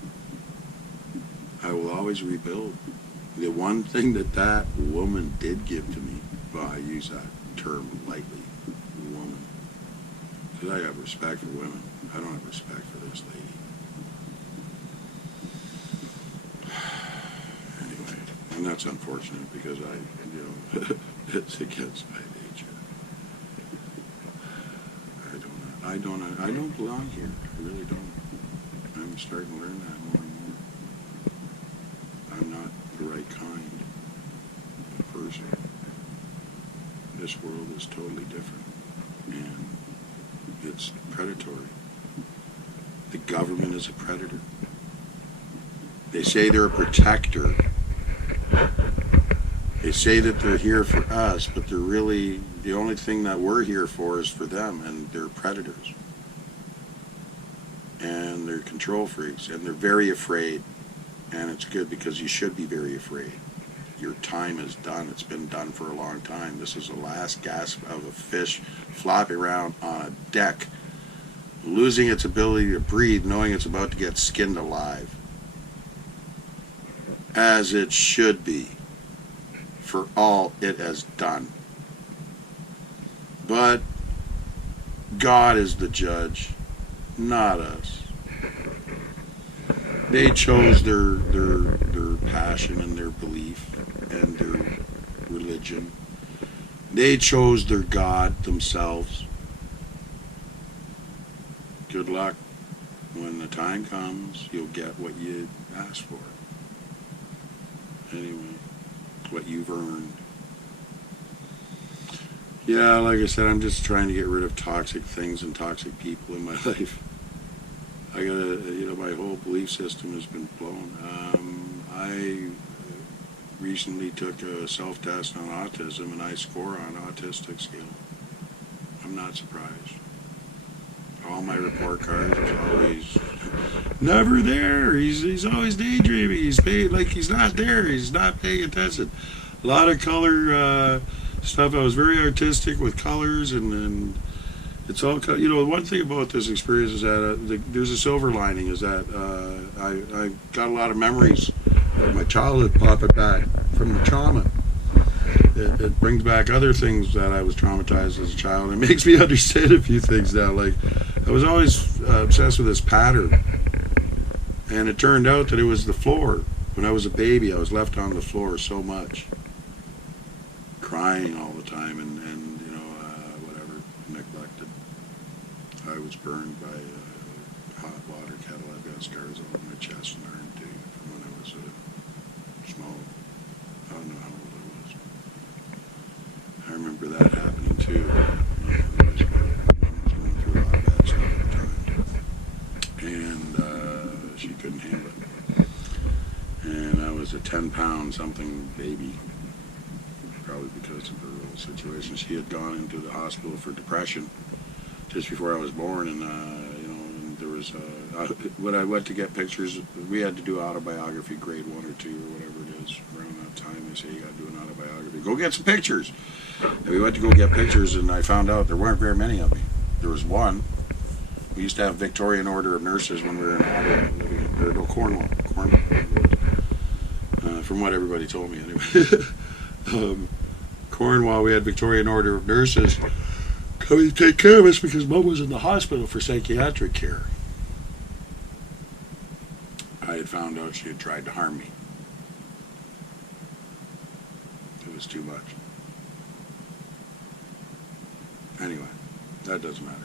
I will always rebuild. The one thing that woman did give to me, well, I use that term lightly, woman, because I have respect for women. I don't have respect for this lady. Anyway, and that's unfortunate because it's against my nature. I don't belong here. I really don't. I'm starting to learn that more and more. I'm not the right kind of person. This world is totally different, and it's predatory. The government is a predator. They say they're a protector. They say that they're here for us, but they're really, the only thing that we're here for is for them, and they're predators. And they're control freaks, and they're very afraid. And it's good, because you should be very afraid. Your time is done. It's been done for a long time. This is the last gasp of a fish flopping around on a deck, losing its ability to breathe, knowing it's about to get skinned alive. As it should be, for all it has done. But God is the judge, not us. They chose their passion and their belief and their religion. They chose their God themselves. Good luck. When the time comes, you'll get what you asked for. Anyway, what you've earned. Yeah, like I said, I'm just trying to get rid of toxic things and toxic people in my life. I gotta, my whole belief system has been blown. I recently took a self-test on autism, and I score on autistic scale. I'm not surprised. All my report cards are always never there. He's always daydreaming. He's paid like he's not there. He's not paying attention. A lot of color stuff. I was very artistic with colors, and it's all, one thing about this experience is that there's a silver lining, is that I got a lot of memories of my childhood popping back from the trauma. It brings back other things that I was traumatized as a child. It makes me understand a few things now. Like, I was always obsessed with this pattern, and it turned out that it was the floor. When I was a baby, I was left on the floor so much, crying all the time, and whatever, neglected. I was burned by a hot water kettle. I've got scars all over my chest and arm too from when I was small. I don't know how old I was. I remember that happening too. My mom was going through a lot of bad stuff at the time, and she couldn't handle it. And I was a 10-pound something baby, probably because of her little situation. She had gone into the hospital for depression just before I was born, and and there was when I went to get pictures, we had to do autobiography, grade 1 or 2 or whatever it is. Around that time, they say you got to do an autobiography. Go get some pictures. And we went to go get pictures, and I found out there weren't very many of me. There was one. We used to have Victorian Order of Nurses when we were in Ottawa, Cornwall. From what everybody told me, anyway. Cornwall, we had Victorian Order of Nurses coming to take care of us because Mom was in the hospital for psychiatric care. I had found out she had tried to harm me. It was too much. Anyway, that doesn't matter.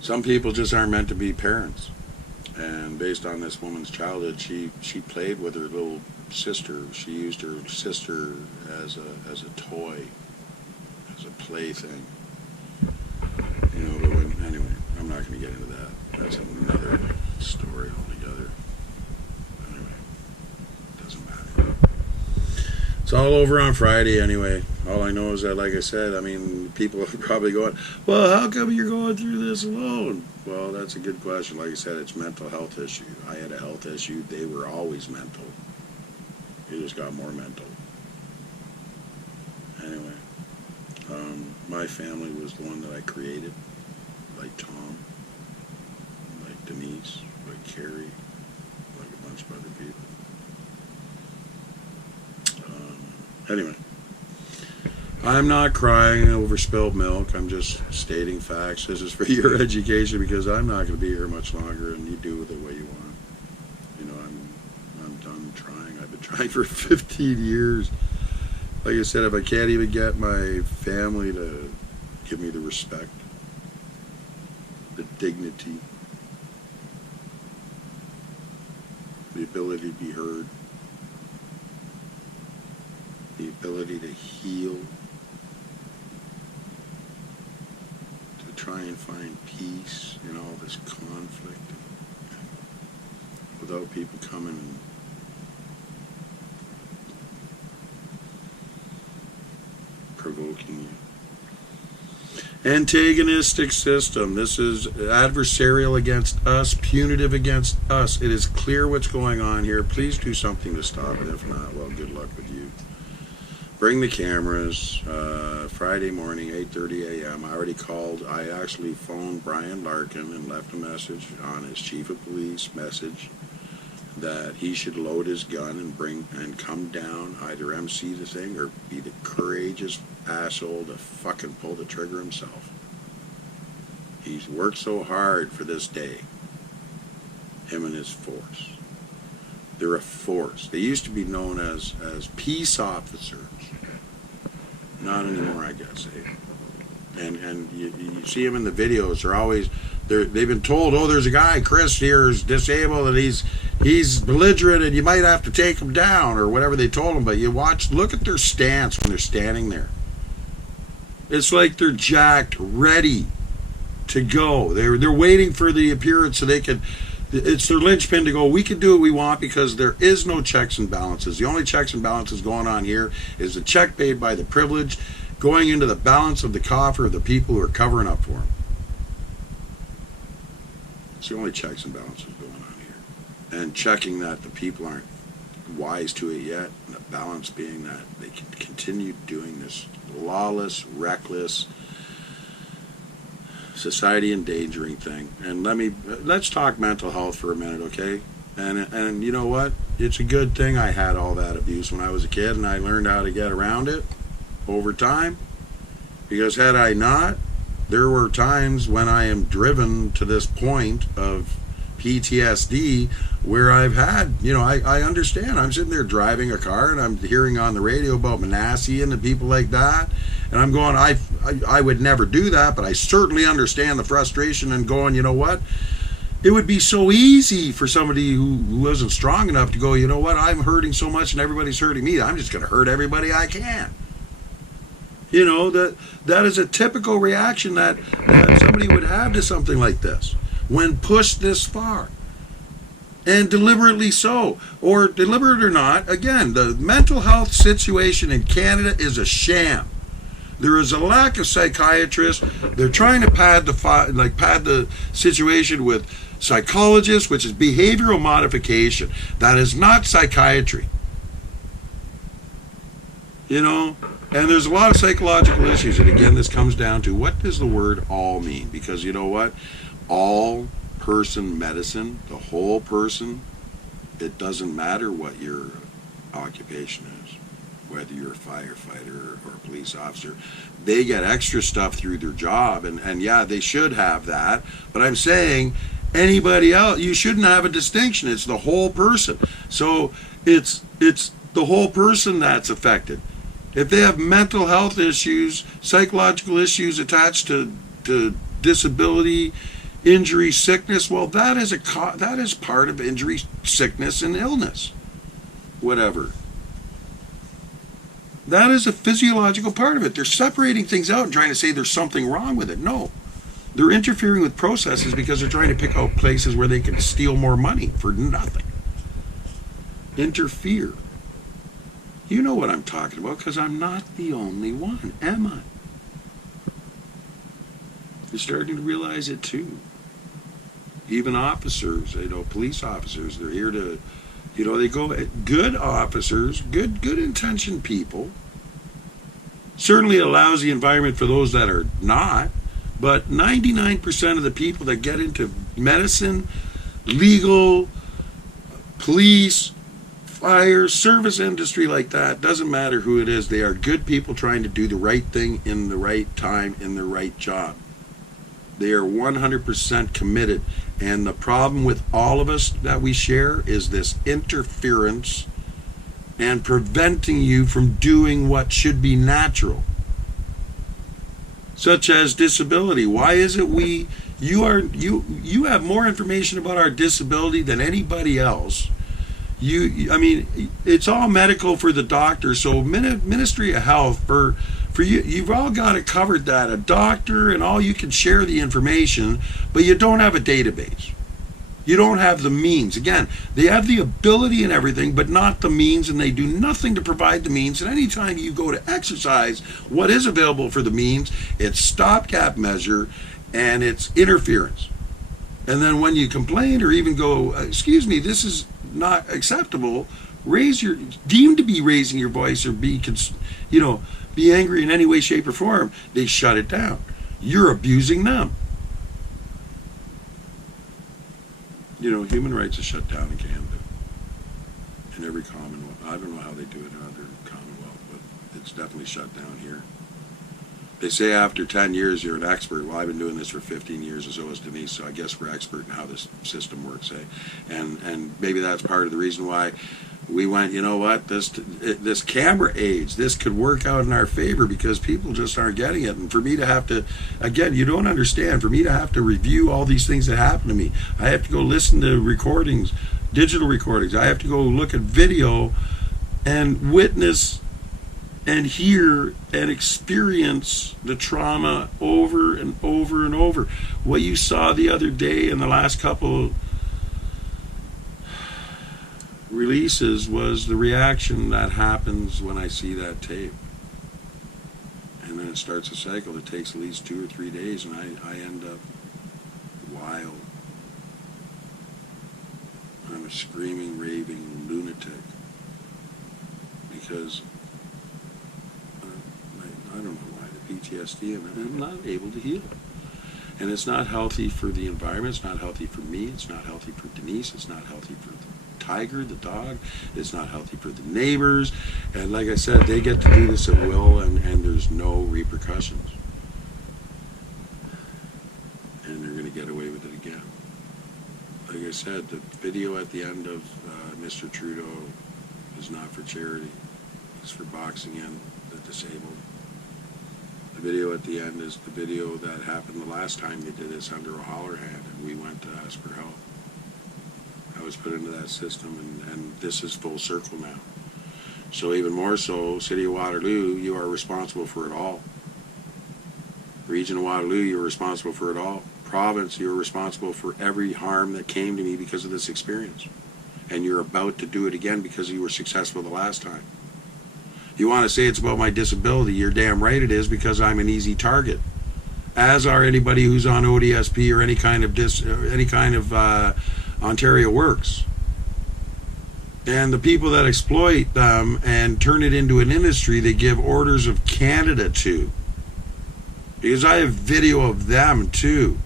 Some people just aren't meant to be parents. And based on this woman's childhood, she played with her little sister. She used her sister as a toy, as a plaything. But anyway, I'm not going to get into that. That's another story altogether. Anyway, doesn't matter. It's all over on Friday anyway. All I know is that, like I said, people are probably going, well, how come you're going through this alone? Well, that's a good question. Like I said, it's a mental health issue. I had a health issue. They were always mental. It just got more mental. Anyway, my family was the one that I created, like Tom, like Denise, like Carrie, like a bunch of other people. Anyway, I'm not crying over spilled milk. I'm just stating facts. This is for your education, because I'm not going to be here much longer, and you do with it what you want. I'm done trying. I've been trying for 15 years. Like I said, if I can't even get my family to give me the respect, the dignity, the ability to be heard, the ability to heal, to try and find peace in all this conflict, without people coming and provoking you. Antagonistic system. This is adversarial against us, punitive against us. It is clear what's going on here. Please do something to stop it. If not, well, good luck with you. Bring the cameras. Friday morning, 8:30 a.m. I already called. I actually phoned Brian Larkin and left a message on his chief of police message that he should load his gun and come down, either MC the thing or be the courageous asshole to fucking pull the trigger himself. He's worked so hard for this day, him and his force. They're a force. They used to be known as peace officers. Not anymore, I guess. And you see them in the videos. They've been told, oh, there's a guy, Chris here, is disabled, and he's belligerent, and you might have to take him down, or whatever they told him. But you look at their stance when they're standing there. It's like they're jacked, ready to go. They're waiting for the appearance so they can. It's their linchpin to go, we can do what we want, because there is no checks and balances. The only checks and balances going on here is the check paid by the privileged going into the balance of the coffer of the people who are covering up for them. It's the only checks and balances going on here. And checking that the people aren't wise to it yet, and the balance being that they can continue doing this lawless, reckless, society endangering thing. And let's talk mental health for a minute, okay? And you know what? It's a good thing I had all that abuse when I was a kid, and I learned how to get around it over time. Because had I not, there were times when I am driven to this point of PTSD where I've had, I understand. I'm sitting there driving a car and I'm hearing on the radio about Manasseh and the people like that. And I'm going, I would never do that, but I certainly understand the frustration and going, you know what? It would be so easy for somebody who isn't strong enough to go, you know what? I'm hurting so much and everybody's hurting me. I'm just going to hurt everybody I can. That is a typical reaction that somebody would have to something like this when pushed this far. And deliberately so, or deliberate or not, again, the mental health situation in Canada is a sham. There is a lack of psychiatrists. They're trying to pad the situation with psychologists, which is behavioral modification. That is not psychiatry. And there's a lot of psychological issues. And again, this comes down to, what does the word all mean? Because you know what? All person medicine, the whole person, it doesn't matter what your occupation is, whether you're a firefighter or a police officer. They get extra stuff through their job, and yeah, they should have that. But I'm saying anybody else, you shouldn't have a distinction. It's the whole person. So it's the whole person that's affected. If they have mental health issues, psychological issues attached to disability, injury, sickness, well, that is part of injury, sickness, and illness. Whatever. That is a physiological part of it. They're separating things out and trying to say there's something wrong with it. No. They're interfering with processes because they're trying to pick out places where they can steal more money for nothing. Interfere. You know what I'm talking about, because I'm not the only one, am I? You're starting to realize it too. Even officers, police officers, they're here to, they go, good officers, good intentioned people. Certainly a lousy environment for those that are not, but 99% of the people that get into medicine, legal, police, fire, service industry like that, doesn't matter who it is, they are good people trying to do the right thing in the right time, in the right job. They are 100% committed. And the problem with all of us that we share is this interference and preventing you from doing what should be natural, such as disability. Why is it you have more information about our disability than anybody else? I mean, it's all medical for the doctor. So Ministry of Health for you, you've all got it covered, that a doctor and all, you can share the information, but you don't have a database. You don't have the means. Again, they have the ability and everything, but not the means, and they do nothing to provide the means. And anytime you go to exercise what is available for the means, it's stopgap measure and it's interference. And then when you complain or even go, excuse me, this is not acceptable, deemed to be raising your voice or be angry in any way, shape, or form, they shut it down. You're abusing them. Human rights is shut down in Canada, in every Commonwealth. I don't know how they do it in other Commonwealth, but it's definitely shut down here. They say after 10 years you're an expert. Well, I've been doing this for 15 years, and so has Denise, so I guess we're expert in how this system works, eh? And maybe that's part of the reason why we went, you know what, this camera age, this could work out in our favor, because people just aren't getting it. And for me to have to, again, you don't understand, for me to have to review all these things that happen to me, I have to go listen to recordings, digital recordings, I have to go look at video and witness and hear and experience the trauma over and over and over. What you saw the other day in the last couple releases was the reaction that happens when I see that tape. And then it starts a cycle that takes at least 2 or 3 days, and I end up wild. I'm a screaming, raving lunatic, because I don't know why, the PTSD, and I'm not able to heal. And it's not healthy for the environment, it's not healthy for me, it's not healthy for Denise, it's not healthy for the tiger, the dog, it's not healthy for the neighbors. And like I said, they get to do this at will, and there's no repercussions. And they're going to get away with it again. Like I said, the video at the end of Mr. Trudeau is not for charity. It's for boxing in the disabled. The video at the end is the video that happened the last time they did this under O'Halloran, and we went to ask for help. I was put into that system, and this is full circle now. So even more so, City of Waterloo, you are responsible for it all. Region of Waterloo, you're responsible for it all. Province, you're responsible for every harm that came to me because of this experience. And you're about to do it again because you were successful the last time. You want to say it's about my disability, you're damn right it is, because I'm an easy target. As are anybody who's on ODSP or any kind of Ontario Works. And the people that exploit them and turn it into an industry, they give orders of Canada to. Because I have video of them too.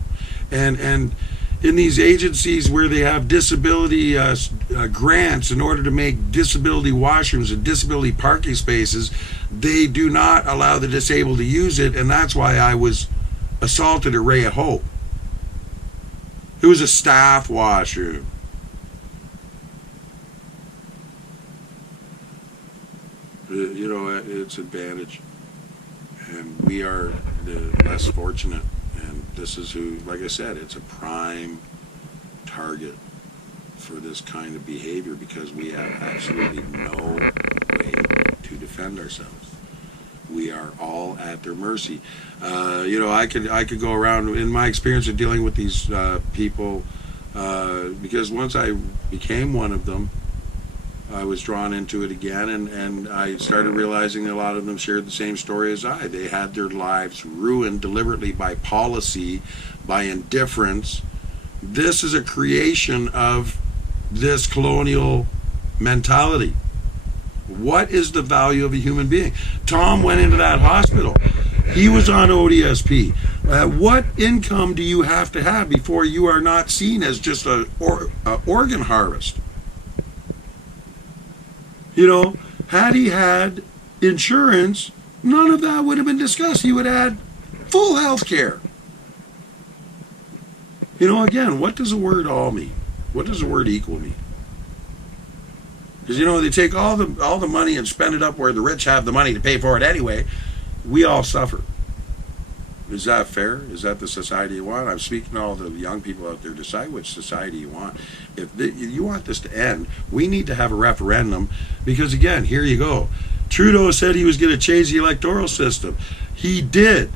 And in these agencies where they have disability grants in order to make disability washrooms and disability parking spaces, they do not allow the disabled to use it, and that's why I was assaulted at Ray of Hope. It was a staff washroom. It's advantage. And we are the less fortunate. And this is who, like I said, it's a prime target for this kind of behavior, because we have absolutely no way to defend ourselves. We are all at their mercy. I could go around, in my experience of dealing with these people, because once I became one of them, I was drawn into it again, and I started realizing a lot of them shared the same story as I. They had their lives ruined deliberately by policy, by indifference. This is a creation of this colonial mentality. What is the value of a human being? Tom went into that hospital. He was on ODSP. What income do you have to have before you are not seen as just an organ harvest? Had he had insurance, none of that would have been discussed. He would have had full health care. Again, what does the word all mean? What does the word equal mean? Because, they take all the money and spend it up where the rich have the money to pay for it anyway. We all suffer. Is that fair? Is that the society you want? I'm speaking to all the young people out there. Decide which society you want. If you want this to end, we need to have a referendum. Because, again, here you go. Trudeau said he was going to change the electoral system. He did.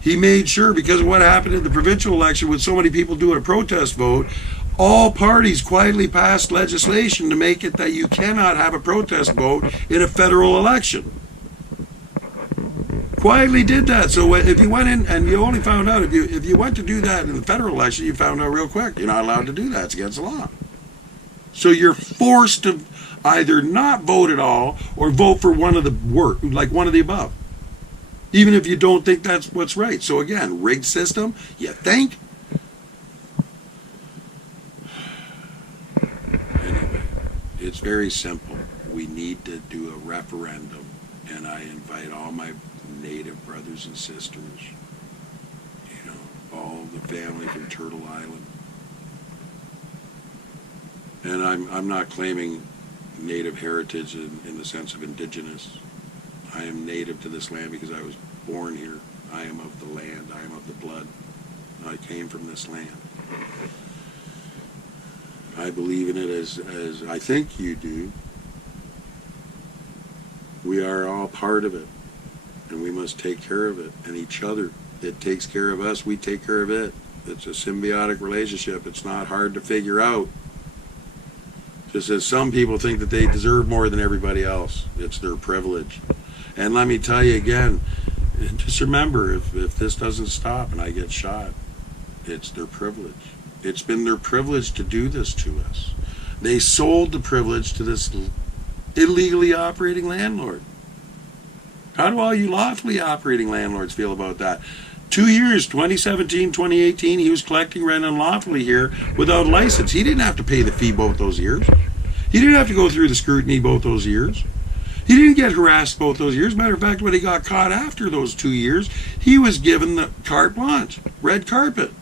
He made sure, because of what happened in the provincial election with so many people doing a protest vote, all parties quietly passed legislation to make it that you cannot have a protest vote in a federal election. Quietly did that. So if you went in, and you only found out, if you went to do that in the federal election, you found out real quick. You're not allowed to do that. It's against the law. So you're forced to either not vote at all or vote for one of the above. Even if you don't think that's what's right. So again, rigged system, you think? Anyway, it's very simple. We need to do a referendum, and I invite all my Native brothers and sisters, all the family from Turtle Island. And I'm not claiming Native heritage in the sense of indigenous. I am native to this land because I was born here. I am of the land. I am of the blood. I came from this land. I believe in it as I think you do. We are all part of it, and we must take care of it and each other. It takes care of us. We take care of it. It's a symbiotic relationship. It's not hard to figure out. Just as some people think that they deserve more than everybody else. It's their privilege. And let me tell you again, just remember, if this doesn't stop and I get shot, it's their privilege. It's been their privilege to do this to us. They sold the privilege to this illegally operating landlord. How do all you lawfully operating landlords feel about that? 2 years, 2017, 2018, he was collecting rent unlawfully here without license. He didn't have to pay the fee both those years. He didn't have to go through the scrutiny both those years. He didn't get harassed both those years. Matter of fact, when he got caught after those 2 years, he was given the carte blanche, red carpet.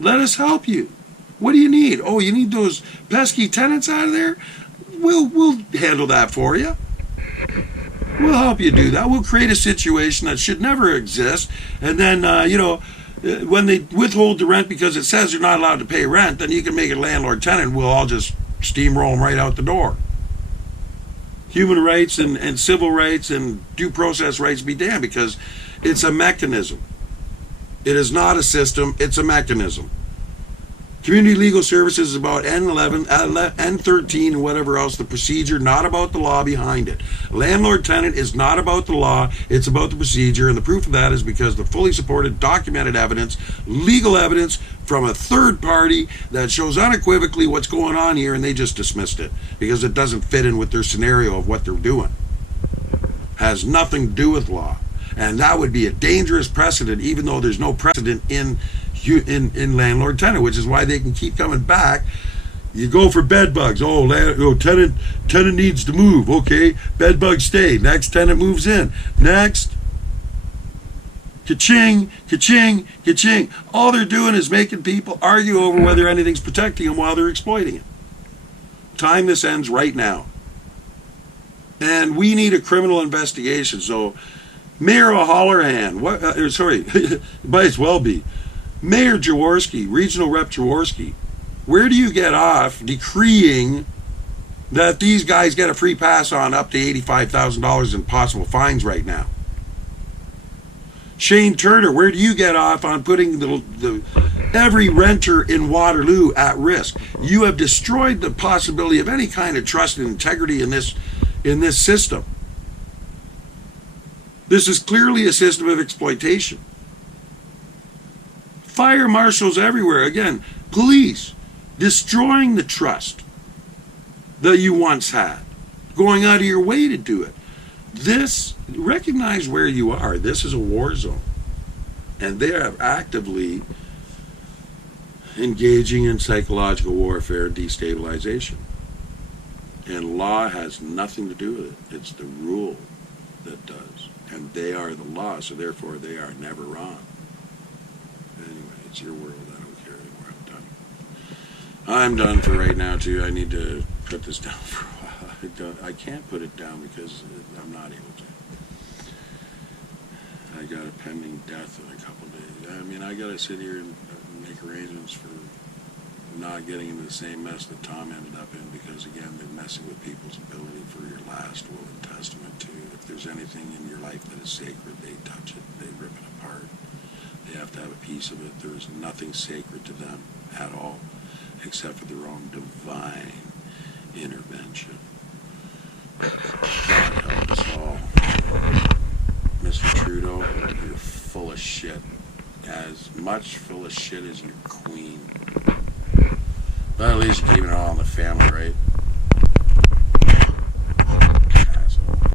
Let us help you. What do you need? Oh, you need those pesky tenants out of there? We'll handle that for you. We'll help you do that. We'll create a situation that should never exist. And then, when they withhold the rent because it says you're not allowed to pay rent, then you can make it landlord-tenant. We'll all just steamroll them right out the door. Human rights and civil rights and due process rights be damned, because it's a mechanism. It is not a system, it's a mechanism. Community legal services is about N11, N13, and whatever else, the procedure, not about the law behind it. Landlord-tenant is not about the law, it's about the procedure, and the proof of that is because the fully supported, documented evidence, legal evidence from a third party that shows unequivocally what's going on here, and they just dismissed it because it doesn't fit in with their scenario of what they're doing. Has nothing to do with law. And that would be a dangerous precedent, even though there's no precedent in landlord-tenant, which is why they can keep coming back. You go for bed bugs. Tenant needs to move. Okay, bed bugs stay. Next tenant moves in. Next. Ka-ching, ka-ching, ka-ching. All they're doing is making people argue over whether anything's protecting them while they're exploiting it. Time this ends right now. And we need a criminal investigation. So Mayor O'Halloran, might as well be. Mayor Jaworski, Regional Rep Jaworski, where do you get off decreeing that these guys get a free pass on up to $85,000 in possible fines right now? Shane Turner, where do you get off on putting every renter in Waterloo at risk? You have destroyed the possibility of any kind of trust and integrity in this system. This is clearly a system of exploitation. Fire marshals everywhere. Again, police destroying the trust that you once had, going out of your way to do it. Recognize where you are. This is a war zone. And they are actively engaging in psychological warfare and destabilization. And law has nothing to do with it. It's the rule that does. And they are the law, so therefore they are never wrong. Anyway, it's your world. I don't care anymore. I'm done. I'm done for right now, too. I need to put this down for a while. I can't put it down because I'm not able to. I got a pending death in a couple days. I mean, I got to sit here and make arrangements for not getting into the same mess that Tom ended up in, because again, they're messing with people's ability for your last will and testament too. If there's anything in your life that is sacred, they touch it, they rip it apart. They have to have a piece of it. There is nothing sacred to them at all, except for their own divine intervention. God help us all. Mr. Trudeau, you're full of shit. As much full of shit as your queen. But at least you're keeping it all in the family, right?